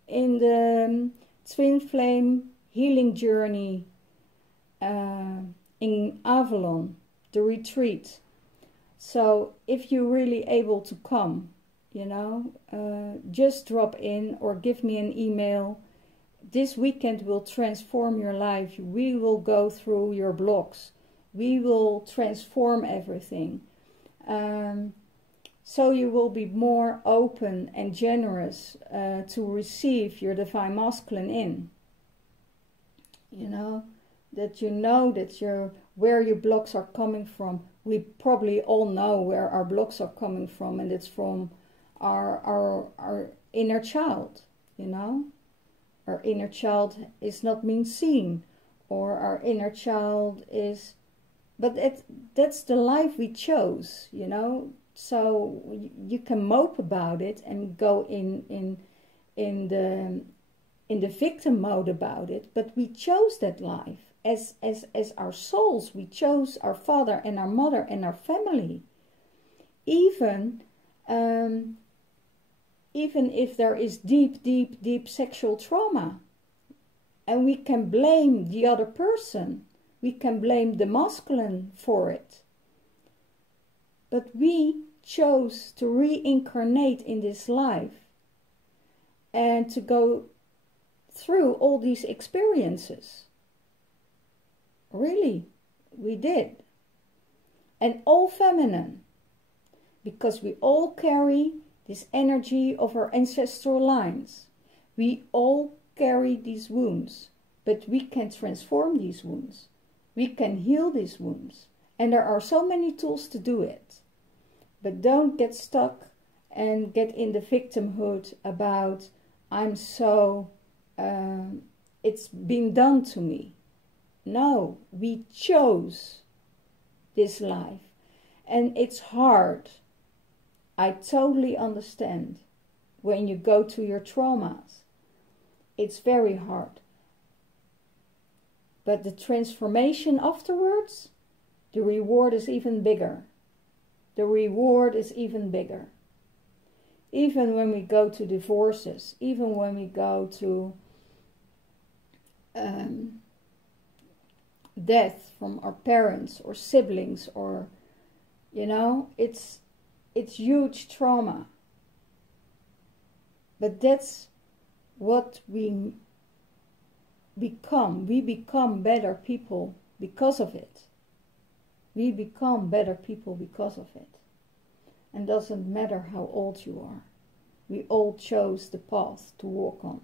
in the Twinflame healing journey in Avalon, the retreat. So if you're really able to come, you know, just drop in or give me an email. This weekend will transform your life. We will go through your blocks. We will transform everything. So you will be more open and generous to receive your divine masculine in. You know that you're where your blocks are coming from. We probably all know where our blocks are coming from, and it's from our inner child, you know. Our inner child is not being seen, or our inner child is, but that's the life we chose, you know. So you can mope about it and go in the victim mode about it, but we chose that life as our souls. We chose our father and our mother and our family, even if there is deep sexual trauma, and we can blame the other person, we can blame the masculine for it. But we chose to reincarnate in this life and to go through all these experiences. Really, we did. And all feminine, because we all carry this energy of our ancestral lines. We all carry these wounds, but we can transform these wounds. We can heal these wounds. And there are so many tools to do it. But don't get stuck and get in the victimhood about, I'm so, it's been done to me. No, we chose this life. And it's hard. I totally understand when you go to your traumas. It's very hard. But the transformation afterwards, the reward is even bigger. The reward is even bigger. Even when we go to divorces, even when we go to death from our parents or siblings, or, you know, it's huge trauma. But that's what we become. We become better people because of it. We become better people because of it. And doesn't matter how old you are. We all chose the path to walk on.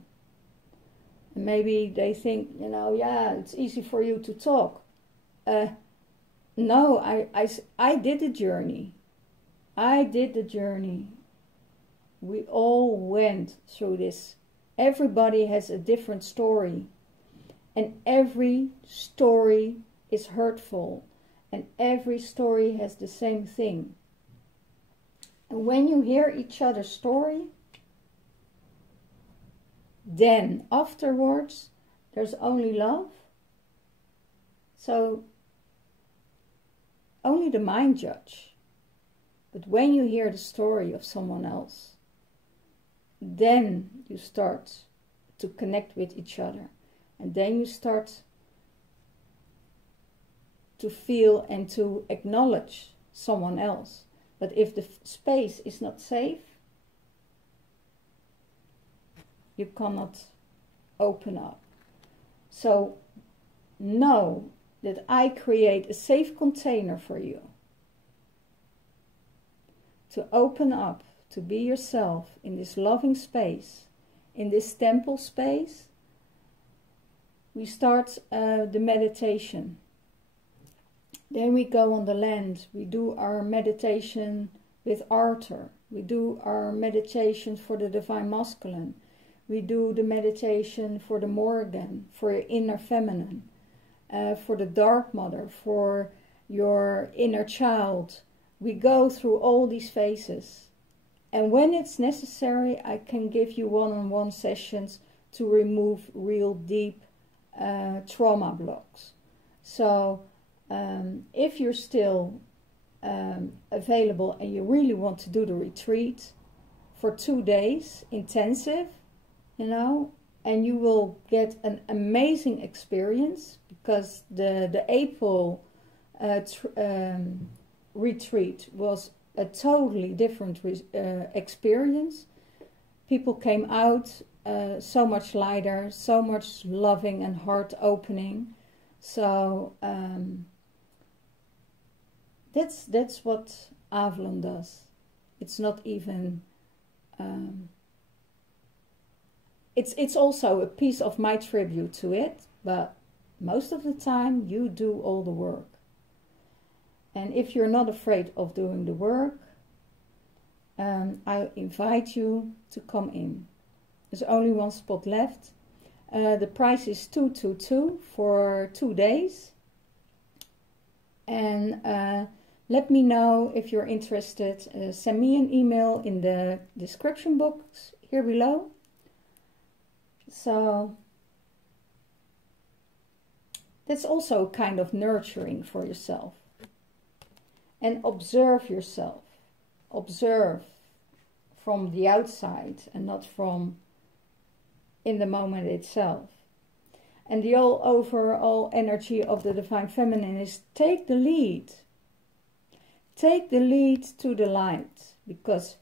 And maybe they think, you know, yeah, it's easy for you to talk. No, I did the journey. I did the journey. We all went through this. Everybody has a different story. And every story is hurtful. And every story has the same thing. And when you hear each other's story, then afterwards there's only love. So only the mind judge. But when you hear the story of someone else, then you start to connect with each other. And then you start to feel and to acknowledge someone else. But if the space is not safe, you cannot open up. So know that I create a safe container for you to open up, to be yourself in this loving space, in this temple space. We start the meditation. Then we go on the land. We do our meditation with Arthur. We do our meditation for the Divine Masculine. We do the meditation for the Morgan, for your inner feminine, for the Dark Mother, for your inner child. We go through all these phases. And when it's necessary, I can give you one-on-one sessions to remove real deep trauma blocks. So if you're still available and you really want to do the retreat for 2 days, intensive, you know, and you will get an amazing experience, because the April retreat was a totally different experience. People came out so much lighter, so much loving and heart opening. So that's what Avalon does. It's not even it's also a piece of my tribute to it, but most of the time you do all the work. And if you're not afraid of doing the work, I invite you to come in. There's only one spot left. The price is $222 for 2 days. And let me know if you're interested. Send me an email in the description box here below. So that's also kind of nurturing for yourself. And observe yourself. Observe from the outside and not from in the moment itself. And the overall energy of the Divine Feminine is take the lead. Take the lead to the light, because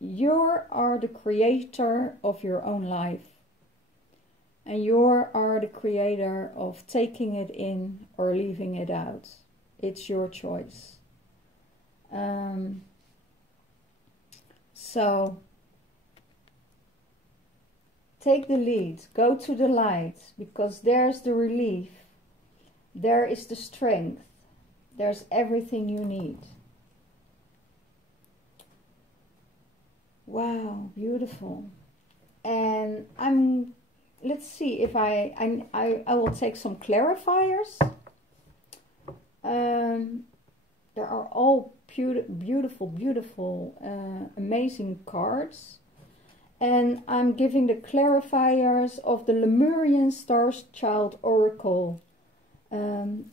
you are the creator of your own life. And you are the creator of taking it in or leaving it out. It's your choice. So take the lead, go to the light, because there's the relief, there is the strength, there's everything you need. Wow, beautiful. And let's see if I will take some clarifiers. There are all beautiful, amazing cards. And I'm giving the clarifiers of the Lemurian Star Child Oracle.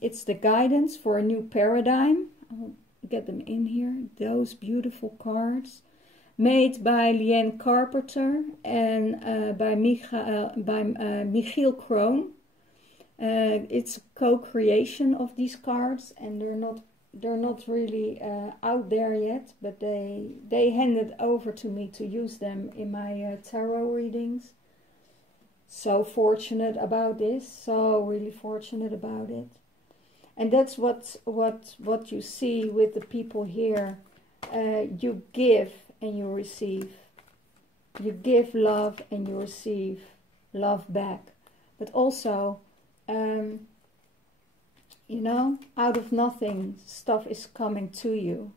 It's the guidance for a new paradigm. I'll get them in here. Those beautiful cards. Made by Leanne Carpenter and by Michiel Kroon. It's a co-creation of these cards, and they're not really out there yet, but they handed over to me to use them in my tarot readings. So fortunate about this, so really fortunate about it. And that's what you see with the people here. You give and you receive. You give love and you receive love back. But also, you know, out of nothing, stuff is coming to you.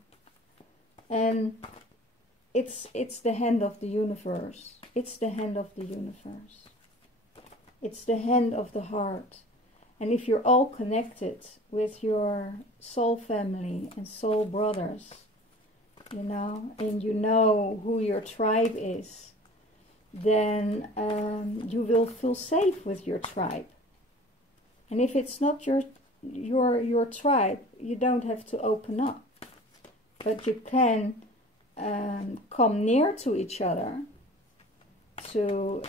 And it's the hand of the universe. It's the hand of the universe. It's the hand of the heart. And if you're all connected with your soul family and soul brothers, you know, and you know who your tribe is, then you will feel safe with your tribe. And if it's not your tribe, you don't have to open up, but you can come near to each other to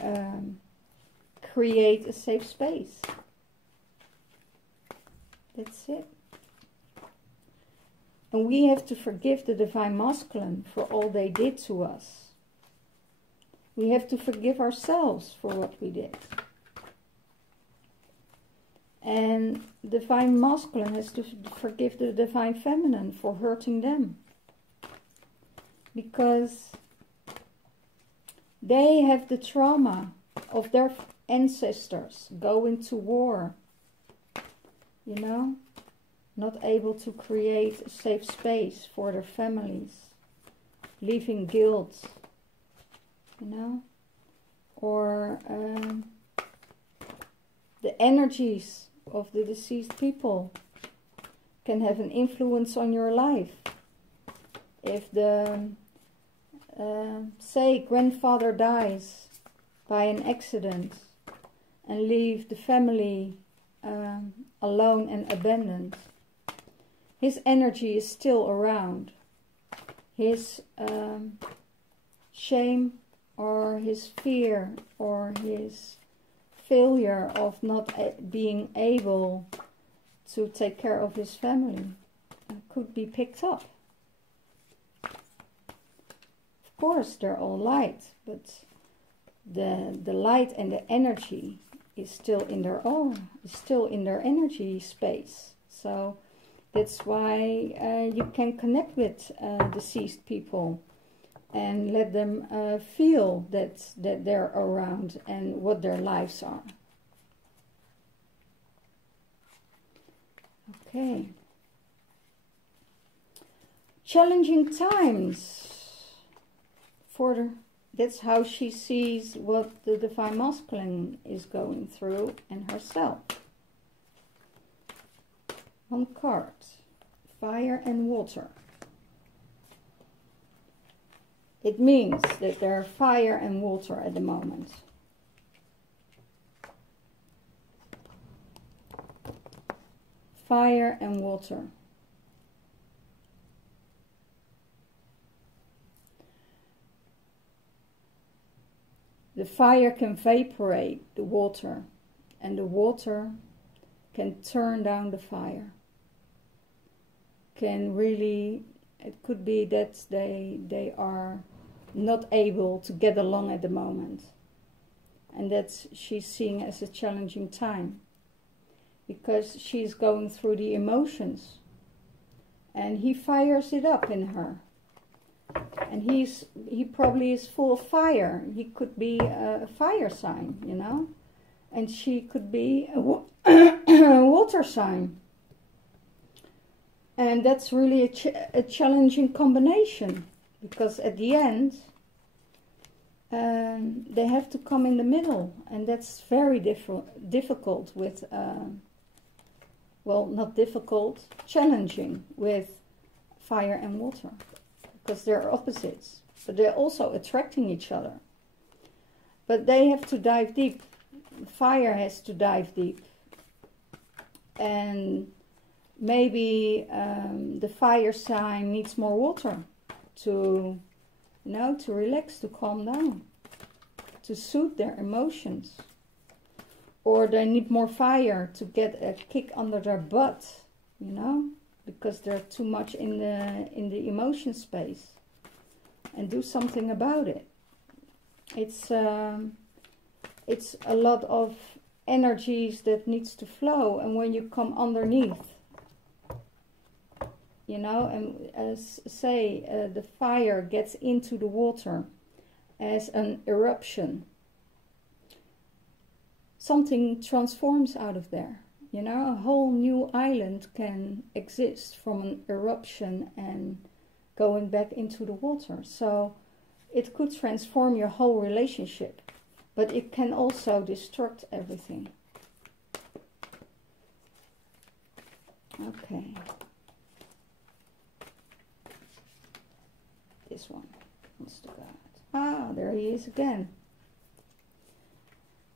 create a safe space. That's it. And we have to forgive the Divine Masculine for all they did to us. We have to forgive ourselves for what we did. And the Divine Masculine has to forgive the Divine Feminine for hurting them. Because they have the trauma of their ancestors going to war. You know? Not able to create a safe space for their families. Leaving guilt. You know? Or the energies of the deceased people can have an influence on your life. If the, say, grandfather dies by an accident and leave the family alone and abandoned, his energy is still around. His shame or his fear or his failure of not being able to take care of his family could be picked up. Of course, they're all light, but the light and the energy is still in their aura, is still in their energy space. So that's why you can connect with deceased people and let them feel that they're around and what their lives are. Okay. Challenging times. That's how she sees what the Divine Masculine is going through and herself. One card. Fire and water. It means that there are fire and water at the moment. Fire and water. The fire can evaporate the water, and the water can turn down the fire. Can really, it could be that they are not able to get along at the moment. And that's she's seeing as a challenging time. Because she's going through the emotions. And he fires it up in her. And he probably is full of fire. He could be a fire sign, you know. And she could be a water sign. And that's really a challenging combination. Because at the end, they have to come in the middle. And that's very difficult with, well, not difficult, challenging with fire and water. Because they're opposites, but they're also attracting each other. But they have to dive deep. Fire has to dive deep. And maybe the fire sign needs more water to, you know, to relax, to calm down, to soothe their emotions. Or they need more fire to get a kick under their butt, you know. Because they're too much in the emotion space, and do something about it. It's a lot of energies that needs to flow, and when you come underneath, you know, and as say the fire gets into the water as an eruption, something transforms out of there. You know, a whole new island can exist from an eruption and going back into the water. So it could transform your whole relationship, but it can also destruct everything. Okay. This one wants to go out. Ah, there he is again.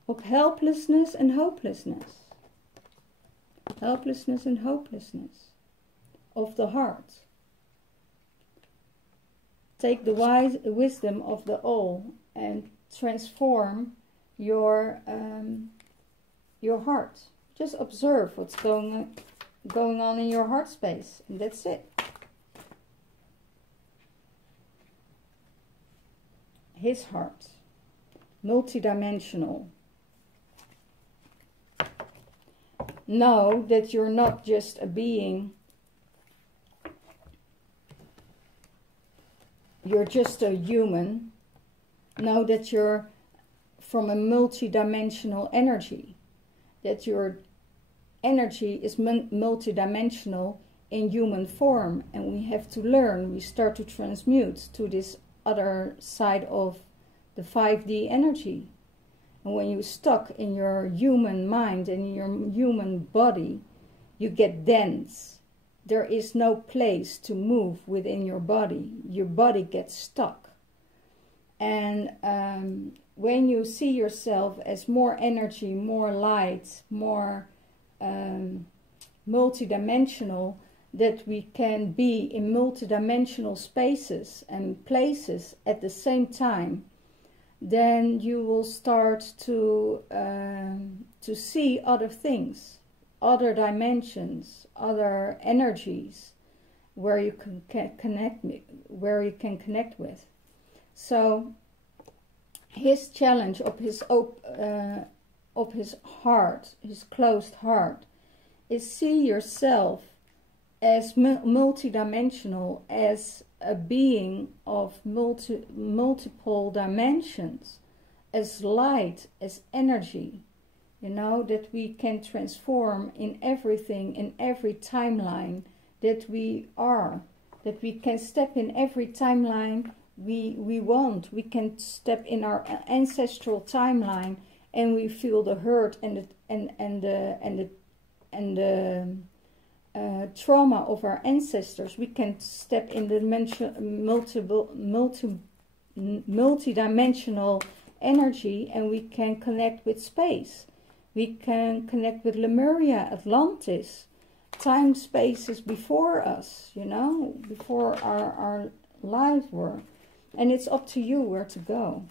Of helplessness and hopelessness. Helplessness and hopelessness of the heart. Take the wisdom of the all and transform your heart. Just observe what's going on in your heart space, and that's it. his heart. Multidimensional. Know that you're not just a being. You're just a human. Know that you're from a multidimensional energy. That your energy is multidimensional in human form. And we have to learn. We start to transmute to this other side of the 5D energy. And when you're stuck in your human mind and in your human body, you get dense. There is no place to move within your body. Your body gets stuck. And when you see yourself as more energy, more light, more multidimensional, that we can be in multidimensional spaces and places at the same time, then you will start to see other things, other dimensions, other energies where you can connect with. So his challenge of his heart, his closed heart, is see yourself as multidimensional, as a being of multiple dimensions, as light, as energy, you know, that we can transform in everything, in every timeline that we are, that we can step in every timeline we want. We can step in our ancestral timeline and we feel the hurt and the trauma of our ancestors. We can step in the multidimensional energy, and we can connect with space. We can connect with Lemuria, Atlantis, time spaces before us, you know, before our lives were. And it's up to you where to go.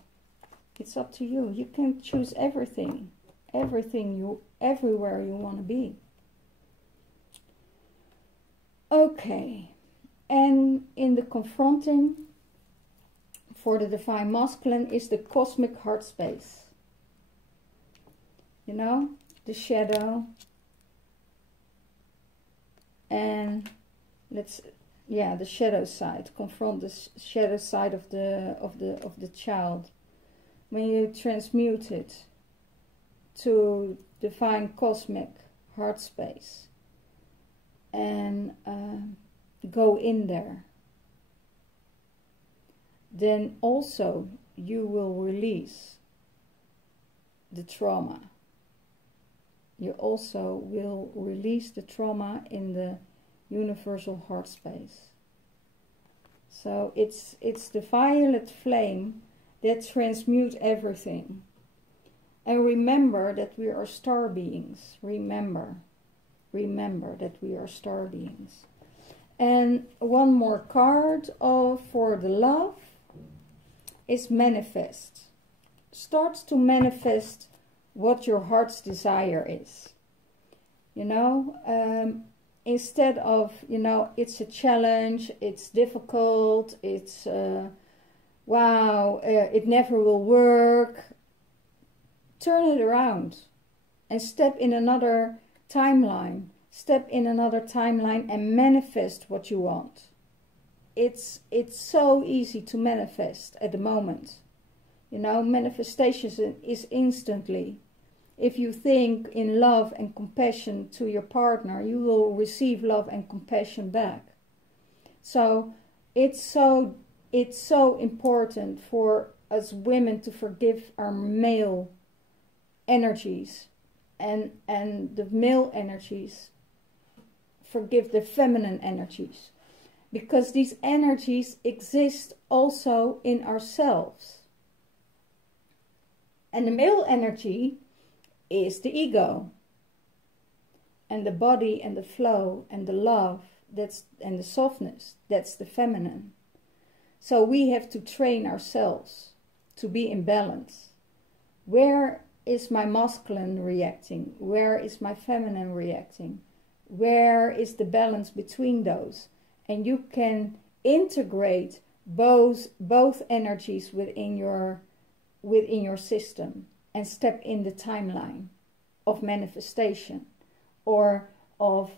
It's up to you. You can choose everything, everywhere you want to be. Okay, and in the confronting for the Divine Masculine is the cosmic heart space. You know, the shadow, and the shadow side. Confront the shadow side of the child. When you transmute it to Divine Cosmic Heart Space, and go in there, then also you will release the trauma. You also will release the trauma in the universal heart space. So it's the violet flame that transmutes everything. And remember that we are star beings. Remember that we are star beings. And one more card for the love is manifest. Start to manifest what your heart's desire is. You know, instead of, you know, it's a challenge, it's difficult, it's wow, it never will work. Turn it around and step in another timeline. Step in another timeline and manifest what you want. It's so easy to manifest at the moment. You know, manifestation is instantly. If you think in love and compassion to your partner, you will receive love and compassion back. So it's so important for us women to forgive our male energies, and the male energies forgive the feminine energies, because these energies exist also in ourselves. And the male energy is the ego, and the body and the flow and the love, and the softness, that's the feminine. So we have to train ourselves to be in balance. Where is my masculine reacting? Where is my feminine reacting? Where is the balance between those? And you can integrate both energies within your system, and step in the timeline of manifestation, or of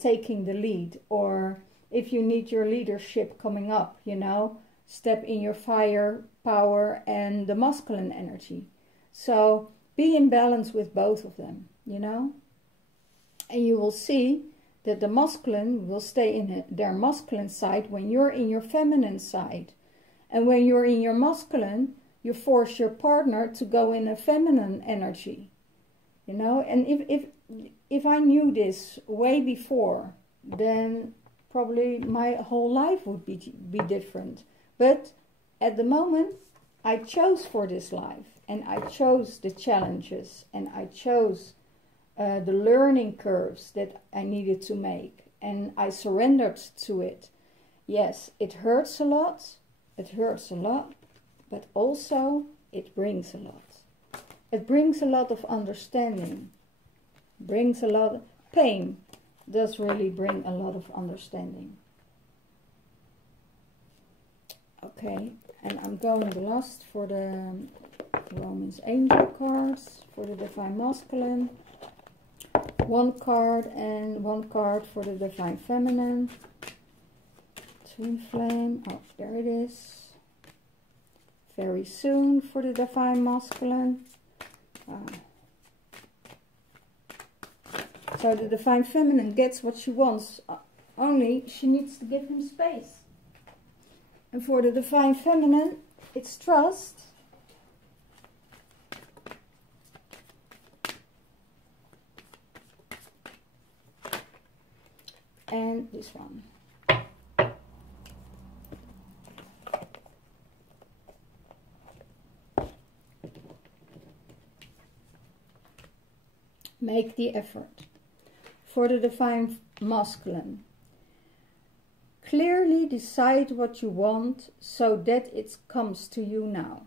taking the lead, or if you need your leadership coming up, you know, step in your fire, power, and the masculine energy. So be in balance with both of them, you know, and you will see that the masculine will stay in their masculine side when you're in your feminine side. And when you're in your masculine, you force your partner to go in a feminine energy, you know. And if I knew this way before, then probably my whole life would be different. But at the moment, I chose for this life, and I chose the challenges, and I chose the learning curves that I needed to make, and I surrendered to it. Yes, it hurts a lot, but also it brings a lot. It brings a lot of understanding, brings a lot of pain, does really bring a lot of understanding. Okay, and I'm going the last for the Romance Angel cards, for the Divine Masculine. One card and one card for the Divine Feminine. Twinflame, oh, there it is. Very soon for the Divine Masculine. So the Divine Feminine gets what she wants, only she needs to give him space. And for the Divine Feminine, it's trust. And this one. Make the effort. For the Divine Masculine, clearly decide what you want so that it comes to you now.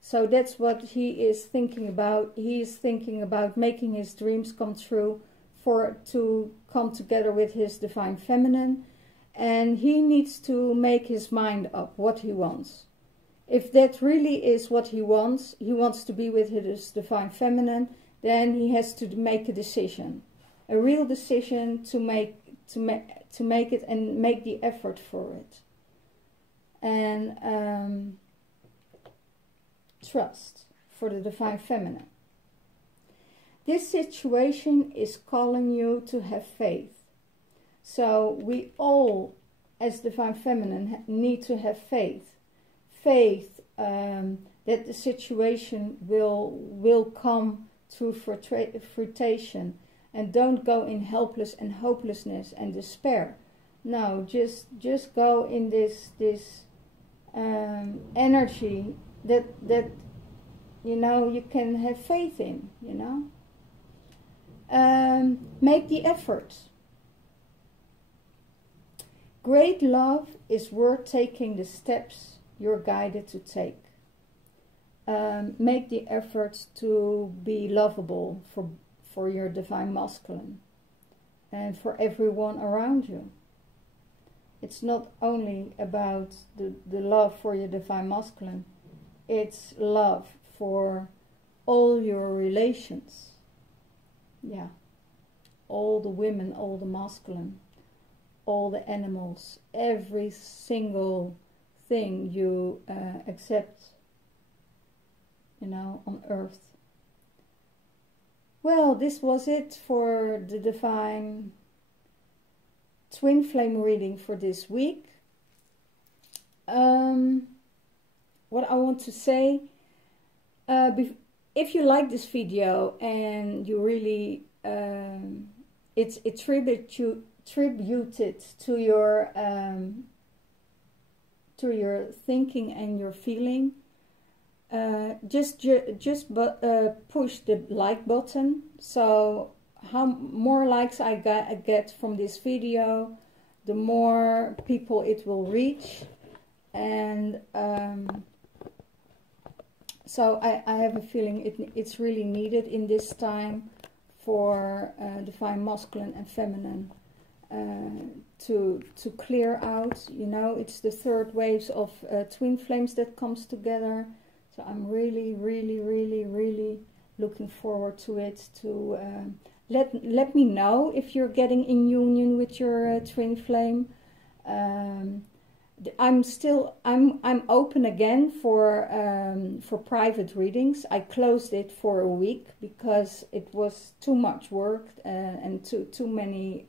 So that's what he is thinking about. He is thinking about making his dreams come true, to come together with his Divine Feminine, and he needs to make his mind up what he wants. If that really is what he wants to be with his Divine Feminine, then he has to make a decision, a real decision to make it and make the effort for it. And trust for the Divine Feminine. This situation is calling you to have faith. So we all, as Divine Feminine, need to have faith. Faith that the situation will come through fruition, and don't go in helpless and hopelessness and despair. No, just go in this energy that you know you can have faith in, you know. Make the effort. Great love is worth taking the steps you're guided to take. Make the effort to be lovable for your Divine Masculine and for everyone around you. It's not only about the love for your Divine Masculine, it's love for all your relations. Yeah, all the women, all the masculine, all the animals, every single thing you accept, you know, on earth. Well, this was it for the Divine Twin Flame reading for this week. What I want to say, if you like this video and you really, it's tributed to your thinking and your feeling, just push the like button. So how more likes I get from this video, the more people it will reach. And so I have a feeling it's really needed in this time for Divine Masculine and Feminine to clear out. You know, it's the third waves of twin flames that comes together. So I'm really, really, really, really looking forward to it. To let me know if you're getting in union with your twin flame. I'm open again for private readings. I closed it for a week because it was too much work and too many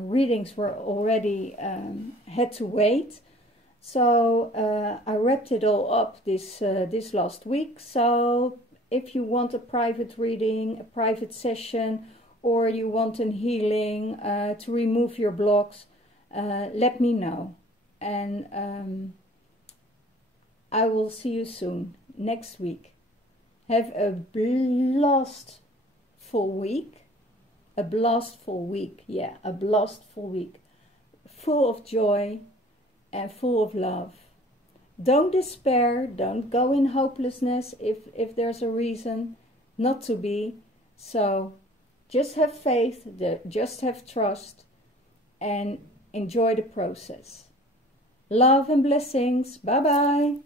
readings were already had to wait. So I wrapped it all up this last week. So if you want a private reading, a private session, or you want a healing to remove your blocks, let me know. And I will see you soon, next week. Have a blastful week. A blastful week, yeah, a blastful week. Full of joy and full of love. Don't despair, don't go in hopelessness if there's a reason not to be. So just have faith, just have trust, and enjoy the process. Love and blessings. Bye-bye.